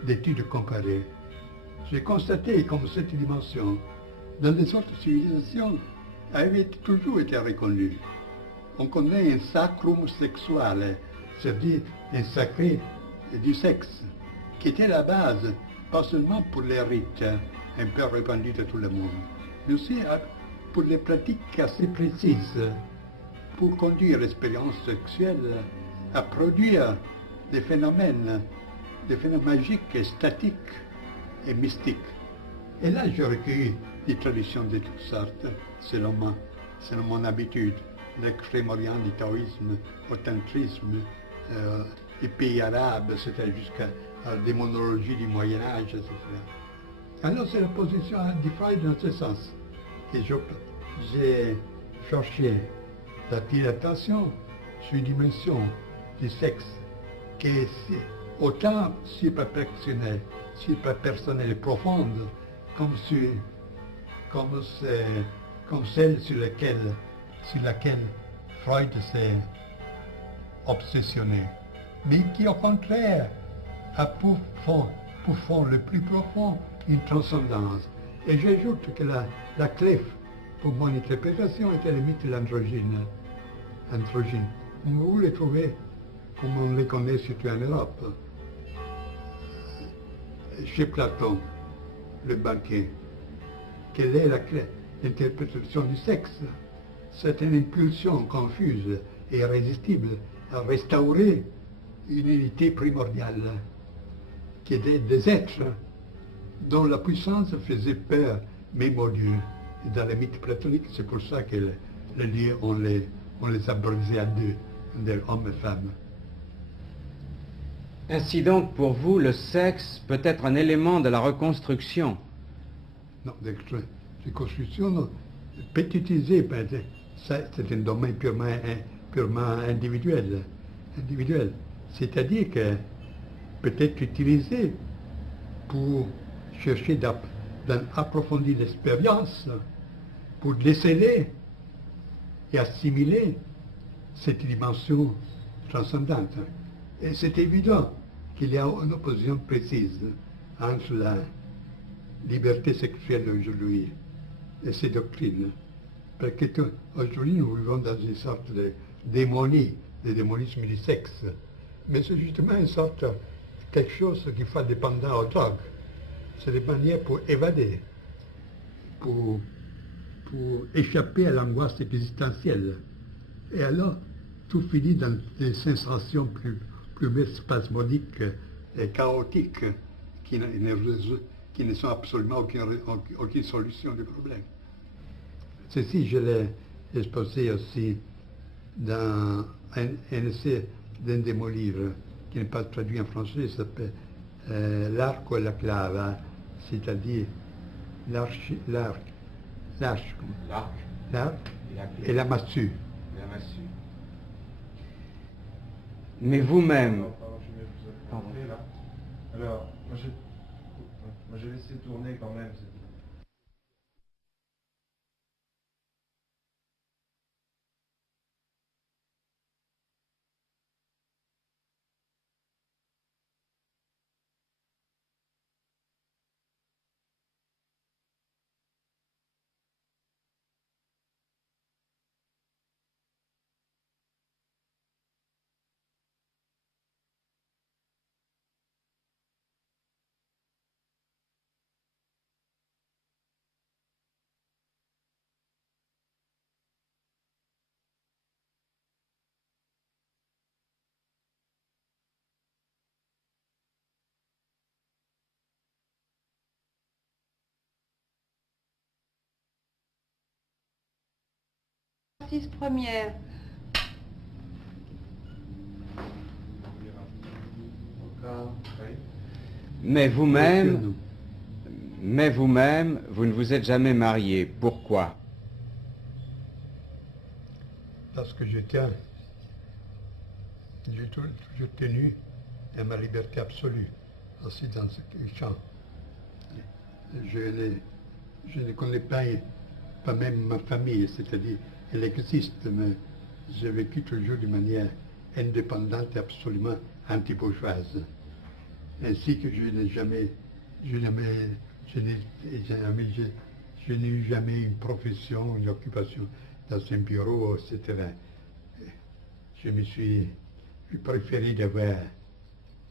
d'études comparées. J'ai constaté comme cette dimension, dans les autres civilisations, avait toujours été reconnue. On connaît un sacrum sexuale, c'est-à-dire un sacré du sexe, qui était la base, pas seulement pour les rites un peu répandus de tout le monde, mais aussi pour les pratiques assez précises, pour conduire l'expérience sexuelle à produire des phénomènes magiques, statiques et mystiques. Et là, j'ai recueilli des traditions de toutes sortes, selon mon habitude. L'extrême-orient du taoïsme, au tantrisme, les pays arabes, c'était jusqu'à la démonologie du Moyen-Âge, etc. Alors c'est la position de Freud dans ce sens que j'ai cherché d'attirer l'attention sur une dimension du sexe qui est autant superpersonnelle et profonde comme celle sur laquelle Freud s'est obsessionné, mais qui au contraire a pour fond le plus profond une transcendance. Et j'ajoute que la clé pour mon interprétation était le mythe de l'androgyne. Vous les trouvez comme on les connaît surtout en Europe. Chez Platon, le banquet, quelle est la clé d'interprétation du sexe? C'est une impulsion confuse et irrésistible à restaurer une unité primordiale, qui était des êtres dont la puissance faisait peur même aux dieux. Et dans les mythes platoniques, c'est pour ça que les dieux, on les a brisés à deux, hommes et femmes. Ainsi donc, pour vous, le sexe peut être un élément de la reconstruction. Non, de reconstruction, non. Pétitisé, c'est un domaine purement individuel. C'est-à-dire que peut-être utilisé pour chercher d'approfondir l'expérience, pour déceler et assimiler cette dimension transcendante. Et c'est évident qu'il y a une opposition précise entre la liberté sexuelle d'aujourd'hui et ces doctrines. Parce qu'aujourd'hui, nous vivons dans une sorte de démonie, de démonisme du sexe. Mais c'est justement une sorte, quelque chose qui fait dépendant aux drogues. C'est des manières pour évader, pour échapper à l'angoisse existentielle. Et alors, tout finit dans des sensations plus spasmodiques et chaotiques qui ne sont absolument aucune solution du problème. Ceci, je l'ai exposé aussi dans un essai d'un de mes livres, qui n'est pas traduit en français, s'appelle L'arco et la clava, c'est-à-dire l'arc et la massue. Mais vous-même, Pardon. Alors, moi j'ai laissé tourner quand même. Exercice première. mais vous-même, vous ne vous êtes jamais marié. Pourquoi? Parce que j'ai toujours tenu à ma liberté absolue, aussi dans ce champ. Je ne connais pas même ma famille, c'est-à-dire elle existe, mais j'ai vécu toujours d'une manière indépendante et absolument anti-bourgeoise. Ainsi que je n'ai eu jamais une profession, une occupation dans un bureau, etc. Je me suis préféré d'avoir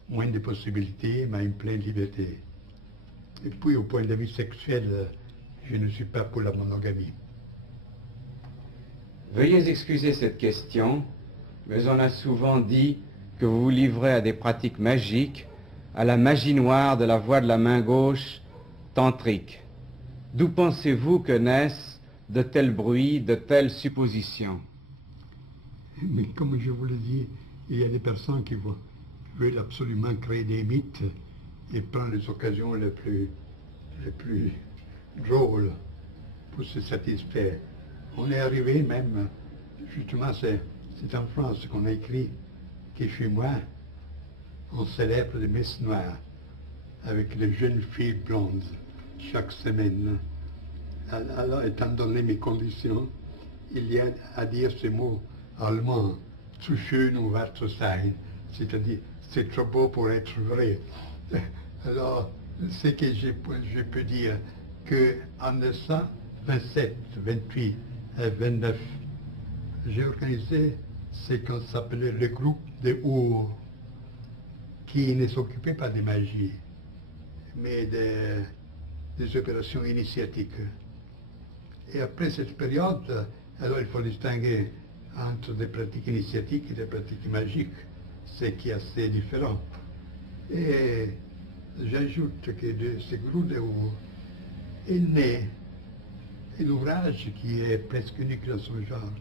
moins de possibilités, mais une pleine liberté. Et puis, au point de vue sexuel, je ne suis pas pour la monogamie. Veuillez excuser cette question, mais on a souvent dit que vous vous livrez à des pratiques magiques, à la magie noire de la voix de la main gauche tantrique. D'où pensez-vous que naissent de tels bruits, de telles suppositions? Mais comme je vous l'ai dit, il y a des personnes qui veulent absolument créer des mythes et prendre les occasions les plus drôles pour se satisfaire. On est arrivé même, justement, c'est en France qu'on a écrit que chez moi, on célèbre les messes noires avec les jeunes filles blondes chaque semaine. Alors, étant donné mes conditions, il y a à dire ce mot allemand, zu schön um wahr zu sein, c'est-à-dire c'est trop beau pour être vrai. Alors, ce que je peux dire qu'en 1927, 28 et 29, j'ai organisé ce qu'on s'appelait le groupe des Our, qui ne s'occupait pas de magie, mais des opérations initiatiques. Et après cette période, alors il faut distinguer entre des pratiques initiatiques et des pratiques magiques, ce qui est assez différent. Et j'ajoute que de ce groupe de Our est né un ouvrage qui est presque unique dans son genre.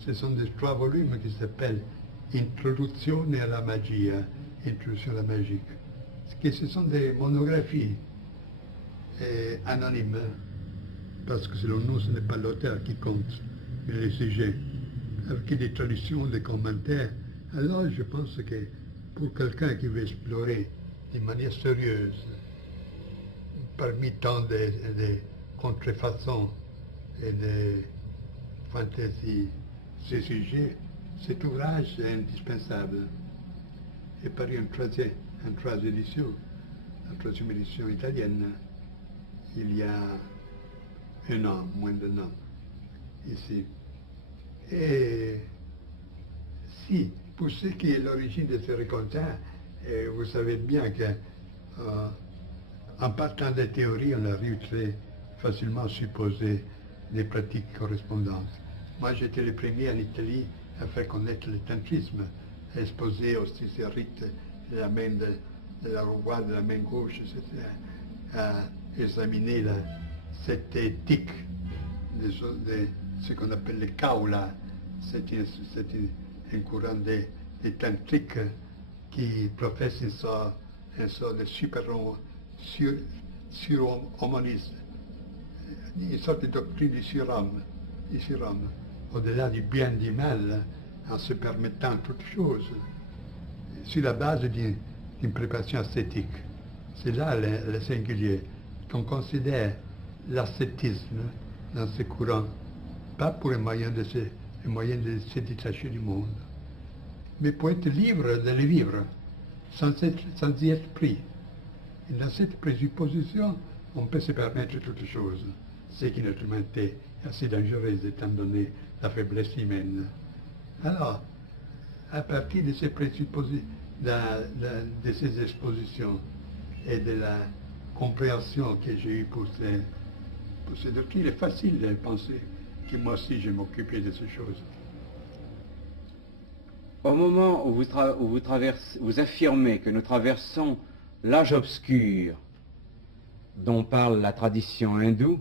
Ce sont des 3 volumes qui s'appellent Introduzione alla magia, Introduction à la magie. Ce sont des monographies anonymes, parce que selon nous, ce n'est pas l'auteur qui compte, mais le sujet, avec des traductions, des commentaires. Alors je pense que pour quelqu'un qui veut explorer de manière sérieuse, parmi tant de contrefaçons et de fantaisies, ces sujets, cet ouvrage est indispensable. Et paru en troisième édition italienne, il y a un an, moins d'un an, ici. Et si, pour ce qui est l'origine de ce recueil, vous savez bien qu'en partant des théories, on arrive très facilement à supposer des pratiques correspondantes. Moi, j'étais le premier en Italie à faire connaître le tantrisme, à exposer aussi ces rites de la main de la roue, de la main gauche, etc., à examiner cette éthique de ce qu'on appelle le kaula. C'est un courant des tantriques qui professe une sorte de surhumanisme, une sorte de doctrine du surhomme, au-delà du bien et du mal, en se permettant toutes choses, sur la base d'une préparation ascétique. C'est là le singulier, qu'on considère l'ascétisme dans ce courant, pas pour un moyen de se détacher du monde, mais pour être libre de le vivre, sans y être pris. Et dans cette présupposition, on peut se permettre toutes choses, ce qui naturellement est assez dangereux étant donné la faiblesse humaine. Alors, à partir de ces présuppositions, de ces expositions et de la compréhension que j'ai eue pour ces doctrines, il est facile de penser que moi aussi je m'occupais de ces choses. Au moment où vous affirmez que nous traversons l'âge obscur dont parle la tradition hindoue,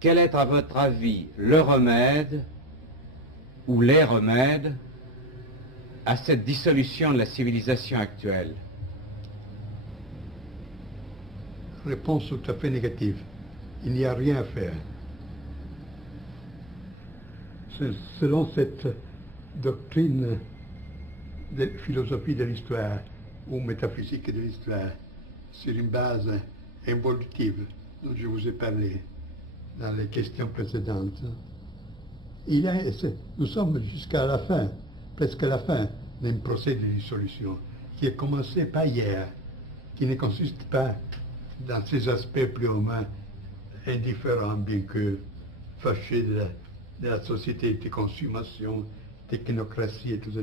quel est à votre avis le remède ou les remèdes à cette dissolution de la civilisation actuelle? Réponse tout à fait négative. Il n'y a rien à faire. Selon cette doctrine de philosophie de l'histoire ou métaphysique de l'histoire, sur une base involutive dont je vous ai parlé dans les questions précédentes, nous sommes jusqu'à la fin, presque à la fin d'un procès de dissolution qui a commencé pas hier, qui ne consiste pas dans ses aspects plus ou moins indifférents, bien que fâchés de la société de consommation, technocratie et tout ça,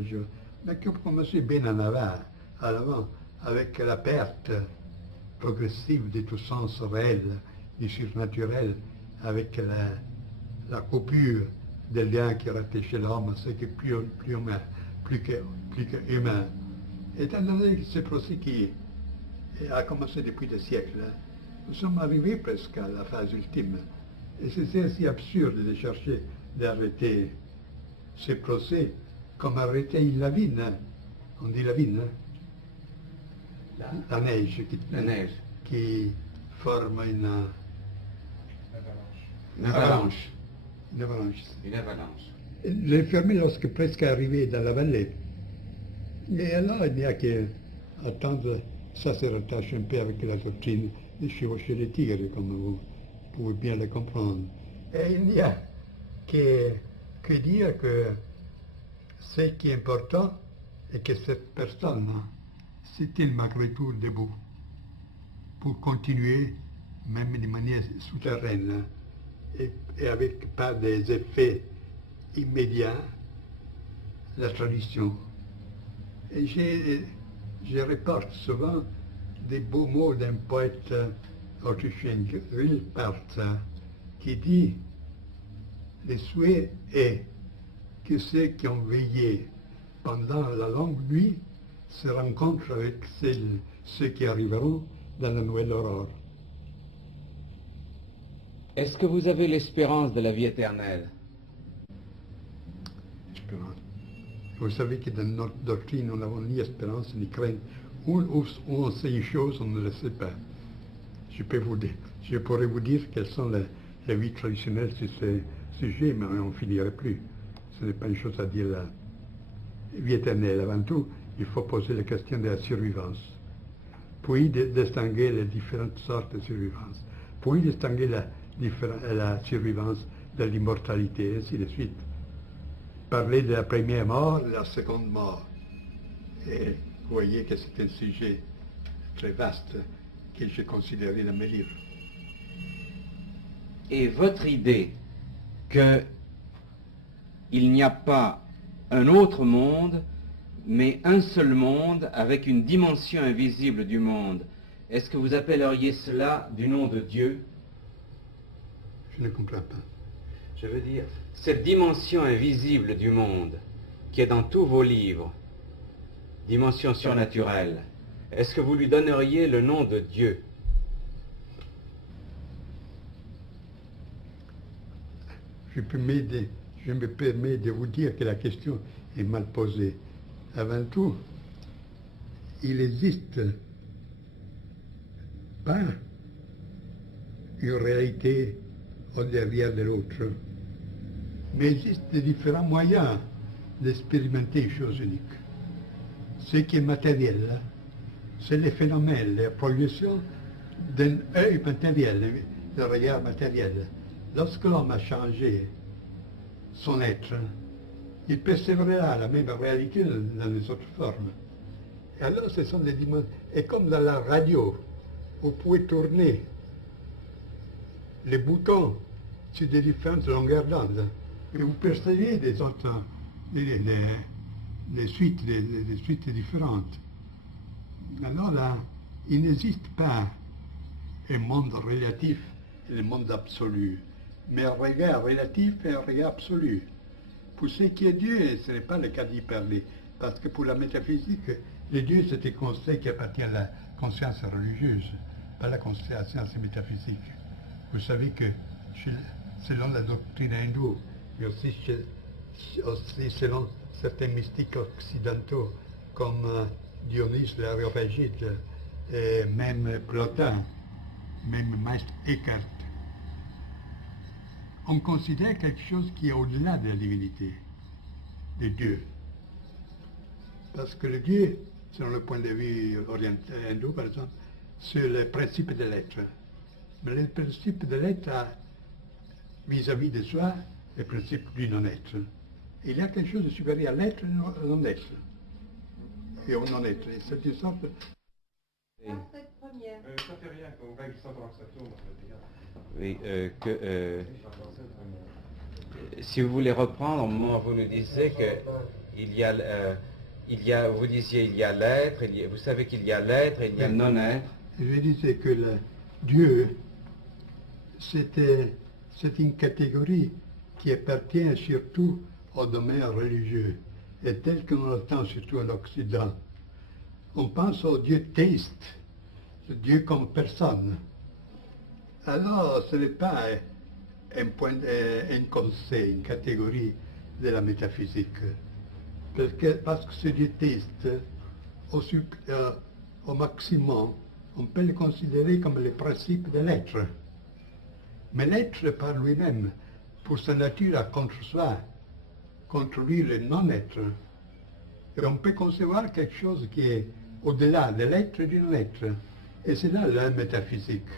mais qui a commencé bien en avant, avec la perte progressive de tout sens réel, du surnaturel, avec la coupure des liens qui rattachaient l'homme à ce qui est plus humain, plus que humain. Étant donné que ce procès qui a commencé depuis des siècles, nous sommes arrivés presque à la phase ultime. Et c'est assez absurde de chercher d'arrêter ce procès comme arrêter une lavine. On dit lavine, hein? La neige qui forme une avalanche. Une avalanche. J'ai fermé lorsque presque arrivé dans la vallée. Et alors, il n'y a qu'à attendre, ça se rattache un peu avec la doctrine de chevaucher les tigres, comme vous pouvez bien le comprendre. Et il n'y a que dire que ce qui est important est que cette personne s'est-il malgré tout debout pour continuer, même de manière souterraine, et avec pas des effets immédiats, la tradition. Et je reporte souvent des beaux mots d'un poète autrichien, Wilpart, qui dit « Le souhait est que ceux qui ont veillé pendant la longue nuit se rencontrent avec ceux qui arriveront dans la nouvelle aurore. » Est-ce que vous avez l'espérance de la vie éternelle? Espérance. Vous savez que dans notre doctrine, nous n'avons ni espérance ni crainte. Où on sait une chose, on ne le sait pas. Je pourrais vous dire quelles sont les vies traditionnelles sur ce sujet, mais on ne finirait plus. Ce n'est pas une chose à dire la vie éternelle. Avant tout, il faut poser la question de la survivance. Puis distinguer les différentes sortes de survivance. Puis distinguer la survivance de l'immortalité, et ainsi de suite. Parler de la première mort et de la seconde mort. Et vous voyez que c'est un sujet très vaste que j'ai considéré dans mes livres. Et votre idée qu'il n'y a pas un autre monde, mais un seul monde avec une dimension invisible du monde, est-ce que vous appelleriez cela du nom de Dieu? Je ne comprends pas. Je veux dire, cette dimension invisible du monde, qui est dans tous vos livres, dimension surnaturelle, est-ce que vous lui donneriez le nom de Dieu? Je me permets de vous dire que la question est mal posée. Avant tout, il n'existe pas une réalité au derrière de l'autre, mais il existe de différents moyens d'expérimenter une chose unique. Ce qui est matériel, c'est les phénomènes, les projections d'un œil matériel, le regard matériel. Lorsque l'homme a changé son être, il persévérera la même réalité dans les autres formes. Et alors, ce sont des dimensions. Et comme dans la radio, vous pouvez tourner les boutons sur des différentes longueurs d'onde, et vous percevez des autres, des suites différentes. Alors là, il n'existe pas un monde relatif et un monde absolu, mais un regard relatif et un regard absolu. Pour ce qui est Dieu, ce n'est pas le cas d'y parler, parce que pour la métaphysique, le Dieu c'est un concept qui appartient à la conscience religieuse, pas à la conscience métaphysique. Vous savez que selon la doctrine hindoue, et aussi selon certains mystiques occidentaux, comme Dionys l'Aréopagite, et même Plotin, même Maître Eckhart, on considère quelque chose qui est au-delà de la divinité, de Dieu. Parce que le Dieu, selon le point de vue oriental, hindou par exemple, sur le principe de l'être. Mais le principe de l'être a, vis-à-vis de soi, le principe du non-être. Il y a quelque chose de supérieur à l'être et au non-être. Et au non-être. Et c'est une sorte... 27 première. Ça fait rien, quand on règle ça pendant que ça tourne, ça fait bien. Oui, si vous voulez reprendre, moi, vous nous disiez que vous disiez il y a l'être, vous savez qu'il y a l'être et il y a le non-être. Je disais que Dieu, c'est une catégorie qui appartient surtout au domaine religieux, et tel qu'on l'entend surtout en Occident. On pense au Dieu théiste, le Dieu comme personne. Alors, ce n'est pas un conseil, une catégorie de la métaphysique. Parce que ce Dieu théiste, au maximum, on peut le considérer comme le principe de l'être. Mais l'être par lui-même, pour sa nature, a contre soi, contre lui le non-être. Et on peut concevoir quelque chose qui est au-delà de l'être et du non-être. Et c'est là la métaphysique.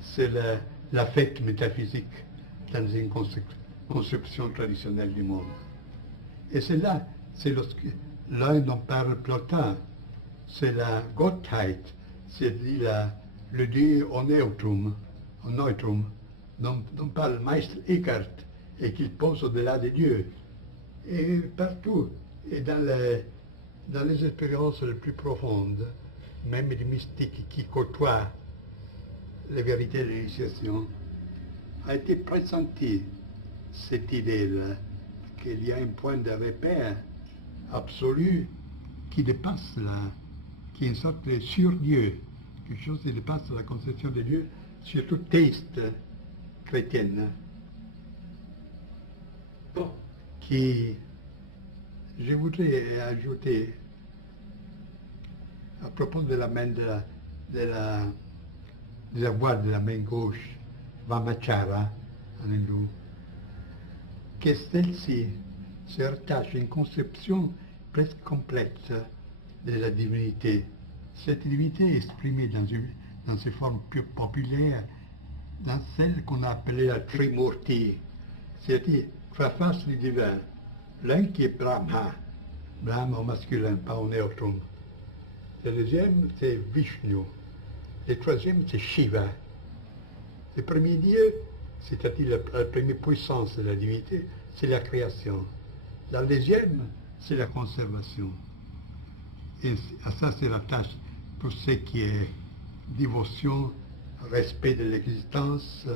C'est la fête métaphysique dans une conception traditionnelle du monde. Et c'est là, c'est l'un dont parle Plotin, c'est la Gottheit, c'est-à-dire le Dieu au neutrum, dont parle Meister Eckhart, et qu'il pose au-delà des dieux. Et partout, et dans les expériences les plus profondes, même des mystiques qui côtoient les vérités de l'initiation, a été pressenti cette idée-là, qu'il y a un point de repère absolu qui dépasse qui est une sorte de sur-Dieu, quelque chose qui dépasse la conception de Dieu, surtout théiste chrétienne, qui, je voudrais ajouter, à propos de la main de la voix de la main gauche, Vamachara, en hindou, que celle-ci se rattache à une conception presque complète de la divinité. Cette divinité est exprimée dans ses formes plus populaires, dans celle qu'on a appelée la Trimurti, c'est-à-dire trois faces du divin. L'un qui est Brahma au masculin, pas au neutrum. Le deuxième, c'est Vishnu. Le troisième, c'est Shiva. Le premier Dieu, c'est-à-dire la première puissance de la divinité, c'est la création. La deuxième, c'est la conservation. Et à ça se rattache tout ce qui est dévotion, respect de l'existence,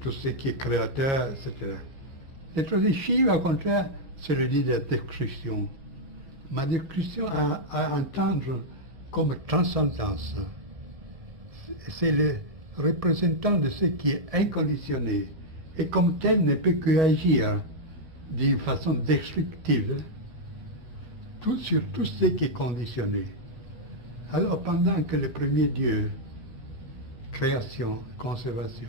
tout ce qui est créateur, etc. Le troisième Shiva, au contraire, c'est le dieu de la destruction. Ma destruction à entendre comme transcendance. C'est le représentant de ce qui est inconditionné, et comme tel ne peut que agir d'une façon destructive sur tout ce qui est conditionné. Alors pendant que le premier Dieu, création, conservation,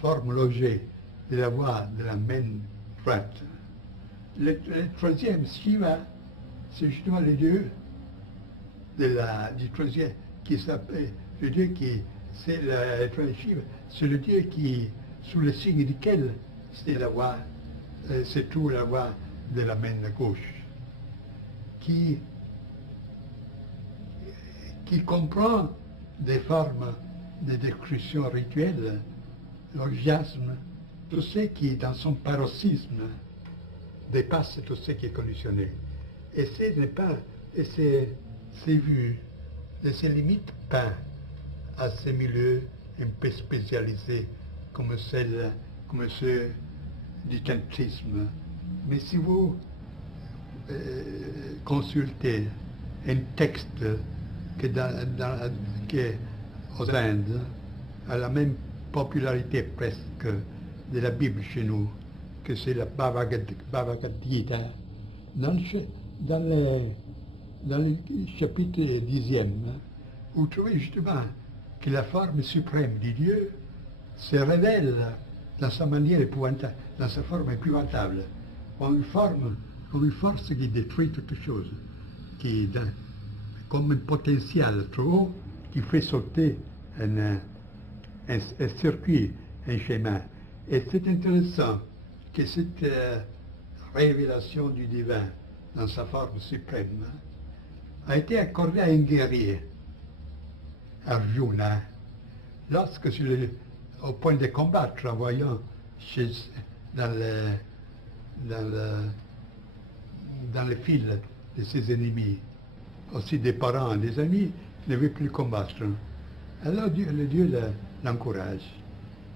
forme l'objet de la voix de la main droite, le troisième, Shiva, c'est justement le Dieu du troisième, qui s'appelle, le Dieu qui, c'est le troisième Shiva, c'est le Dieu qui, sous le signe duquel c'est la voix, c'est tout la voix de la main gauche, qui comprend des formes de destruction rituelle, l'orgiasme, tout ce qui, dans son paroxysme, dépasse tout ce qui est conditionné. Et c'est vu, ne se limite pas à ces milieux un peu spécialisés comme ceux du tantrisme. Mais si vous consultez un texte qui aux Indes a la même popularité presque de la Bible chez nous, que c'est la Bhagavad Gita, dans le chapitre 10e, vous trouvez justement que la forme suprême du Dieu se révèle dans sa manière épouvantable, dans sa forme épouvantable, comme une force qui détruit toute chose, qui comme un potentiel trop haut qui fait sauter un circuit, un schéma. Et c'est intéressant que cette révélation du divin dans sa forme suprême a été accordée à un guerrier, Arjuna, lorsque au point de combattre, en voyant dans le fil de ses ennemis, aussi des parents, des amis, ne veut plus combattre. Alors le Dieu l'encourage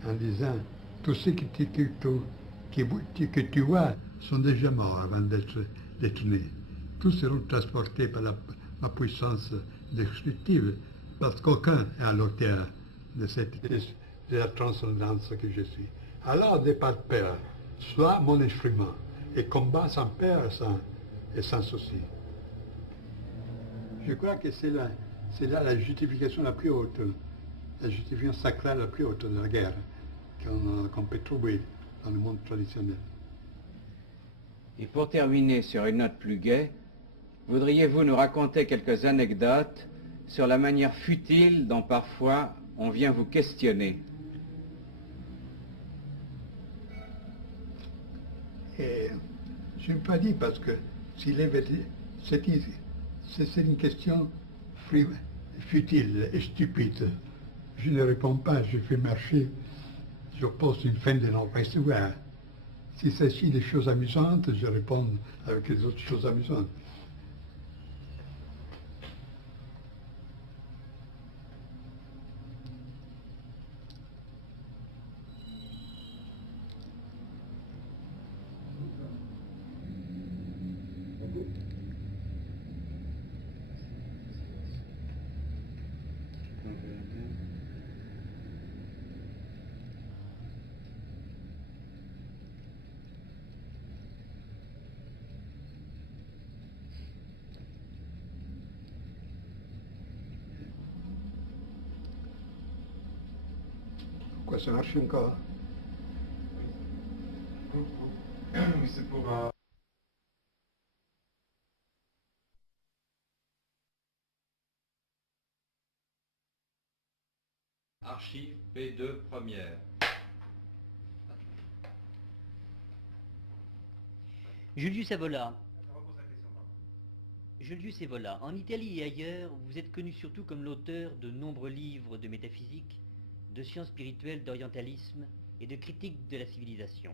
en disant, tous ceux que tu vois sont déjà morts avant d'être nés. Tous seront transportés par la puissance destructive, parce qu'aucun est à l'auteur de la transcendance que je suis. Alors, n'aie pas peur, sois mon instrument, et combat sans peur et sans souci. Je crois que c'est là la justification la plus haute, la justification sacrale la plus haute de la guerre qu'on peut trouver dans le monde traditionnel. Et pour terminer sur une note plus gaie, voudriez-vous nous raconter quelques anecdotes sur la manière futile dont parfois on vient vous questionner? Et je ne peux pas dire parce que c'est une question futile et stupide. Je ne réponds pas, je fais marcher, je pose une fin de non-recevoir. S'il s'agit de choses amusantes, je réponds avec les autres choses amusantes. Quoi, ça marche encore? C'est pour... Archive P2 première. Julius Evola. Julius Evola, en Italie et ailleurs, vous êtes connu surtout comme l'auteur de nombreux livres de métaphysique, de sciences spirituelles, d'orientalisme et de critique de la civilisation.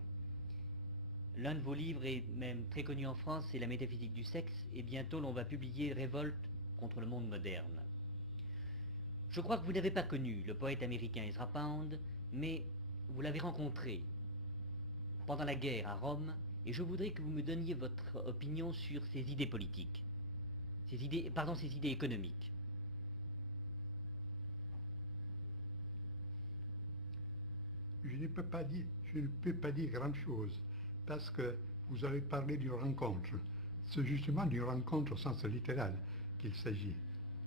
L'un de vos livres est même très connu en France, c'est La métaphysique du sexe, et bientôt l'on va publier Révolte contre le monde moderne. Je crois que vous n'avez pas connu le poète américain Ezra Pound, mais vous l'avez rencontré pendant la guerre à Rome, et je voudrais que vous me donniez votre opinion sur ses idées politiques, ses idées économiques. Je ne peux pas dire grand-chose, parce que vous avez parlé d'une rencontre. C'est justement d'une rencontre au sens littéral qu'il s'agit.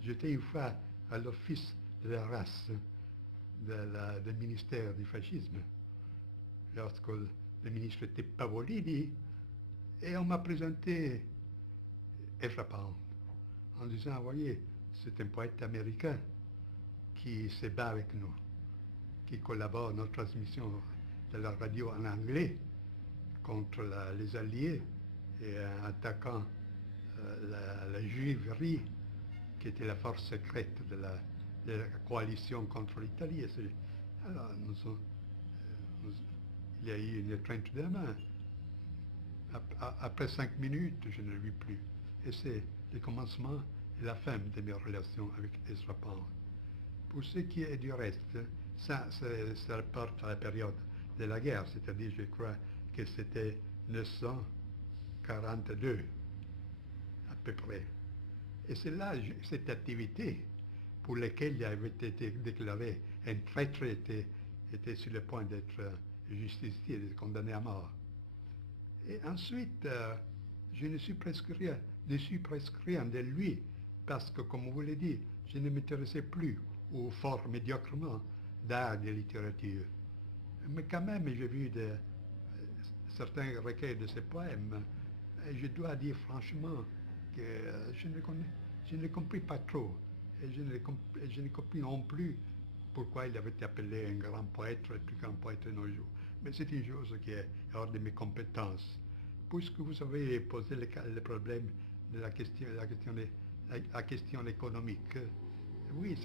J'étais une fois à l'office de la race du ministère du fascisme, lorsque le ministre était Pavolini, et on m'a présenté Ezra Pound, en disant, voyez, c'est un poète américain qui se bat avec nous, qui collabore à notre transmission de la radio en anglais contre les Alliés et en attaquant la juiverie qui était la force secrète de la coalition contre l'Italie. Alors, il y a eu une étreinte de main. Après 5 minutes, je ne le vis plus. Et c'est le commencement et la fin de mes relations avec Ezra Pound. Pour ce qui est du reste, ça rapporte à la période de la guerre, c'est-à-dire, je crois que c'était 1942, à peu près. Et c'est là, cette activité pour laquelle il avait été déclaré un traître était sur le point d'être justifié, d'être condamné à mort. Et ensuite, je ne suis presque rien de lui, parce que, comme vous l'avez dit, je ne m'intéressais plus ou fort médiocrement d'art et de littérature. Mais quand même, j'ai vu certains recueils de ses poèmes, et je dois dire franchement que je ne compris pas trop. Et je ne compris non plus pourquoi il avait été appelé un grand poète, le plus grand poète de nos jours. Mais c'est une chose qui est hors de mes compétences. Puisque vous avez posé le problème de la question économique, oui,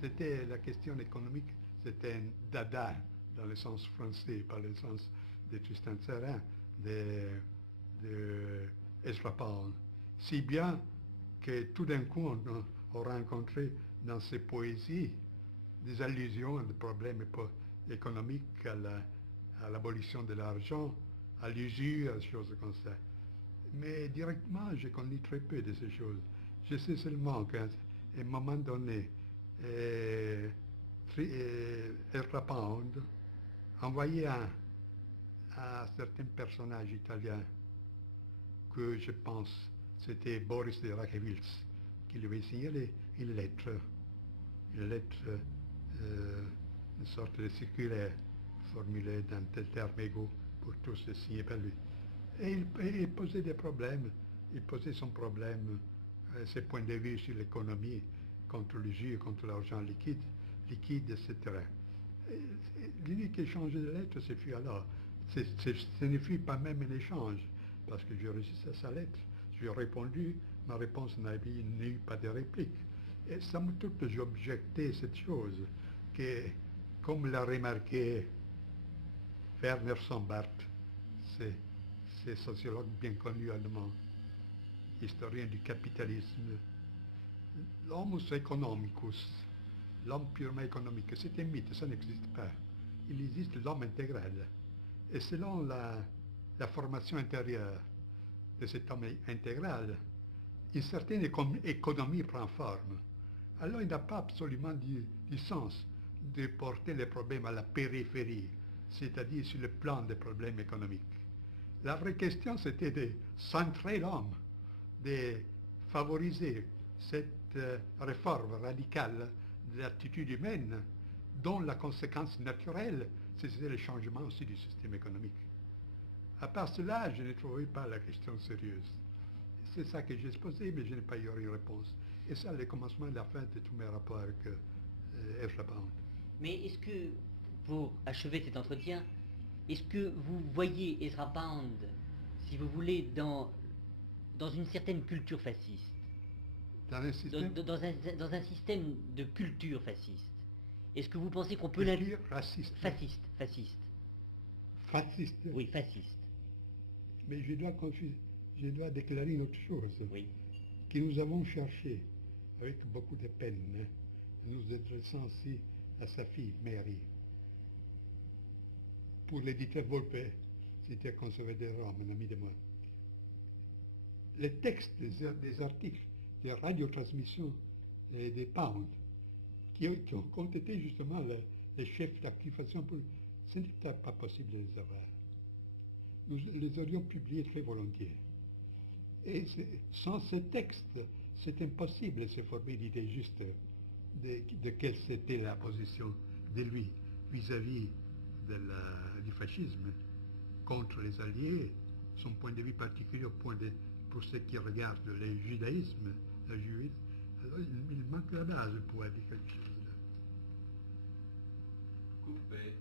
c'était la question économique, c'était un dada dans le sens français, pas le sens de Tristan Tzara, de Ezra Pound. Si bien que tout d'un coup, on rencontré dans ses poésies des allusions à des problèmes économiques, à l'abolition de l'argent, à l'usure, des choses comme ça. Mais directement, j'ai connu très peu de ces choses. Je sais seulement qu'à un moment donné, Ezra Pound envoyait à certains personnages italiens que je pense c'était Boris de Rachevils qui lui avait signé une lettre, une sorte de circulaire formulée dans tel terme égaux pour tous et signé par lui. Et il posait des problèmes, il posait son problème, ses points de vue sur l'économie, contre l'usure, contre l'argent liquide, etc. L'unique échange de lettres, ce fut alors. Ce ne fut pas même un échange, parce que j'ai reçu sa lettre, j'ai répondu, ma réponse n'avait eu pas de réplique. Et somme toute, j'ai objecté cette chose, que, comme l'a remarqué Werner Sombart, c'est sociologue bien connu allemand, historien du capitalisme, l'homus economicus, l'homme purement économique, c'est un mythe, ça n'existe pas. Il existe l'homme intégral. Et selon la formation intérieure de cet homme intégral, une certaine économie prend forme. Alors il n'a pas absolument du sens de porter les problèmes à la périphérie, c'est-à-dire sur le plan des problèmes économiques. La vraie question, c'était de centrer l'homme, de favoriser cette réforme radicale de l'attitude humaine, dont la conséquence naturelle, c'était le changement aussi du système économique. À part cela, je ne trouvais pas la question sérieuse. C'est ça que j'ai exposé, mais je n'ai pas eu une réponse. Et ça, le commencement et la fin de tous mes rapports avec Ezra Pound. Mais est-ce que, pour achever cet entretien, est-ce que vous voyez Ezra Pound, si vous voulez, dans une certaine culture fasciste? Dans un système dans un système de culture fasciste. Est-ce que vous pensez qu'on peut culture raciste. Fasciste. Fasciste. Oui, fasciste. Mais je dois déclarer une autre chose. Oui. Que nous avons cherché, avec beaucoup de peine, nous adressant aussi à sa fille, Mary. Pour l'éditeur Volpe, c'était conservateur de Rome, un ami de moi. Les textes des articles, des radiotransmissions des Pound, qui ont été justement les chefs d'accusation, ce n'était pas possible de les avoir. Nous les aurions publiés très volontiers. Et sans ces textes, c'est impossible de se former une idée juste de quelle c'était la position de lui vis-à-vis du fascisme contre les Alliés, son point de vue particulier pour ceux qui regardent le judaïsme, le judaïsme. Alors il manque la base pour dire quelque chose là. Coupé.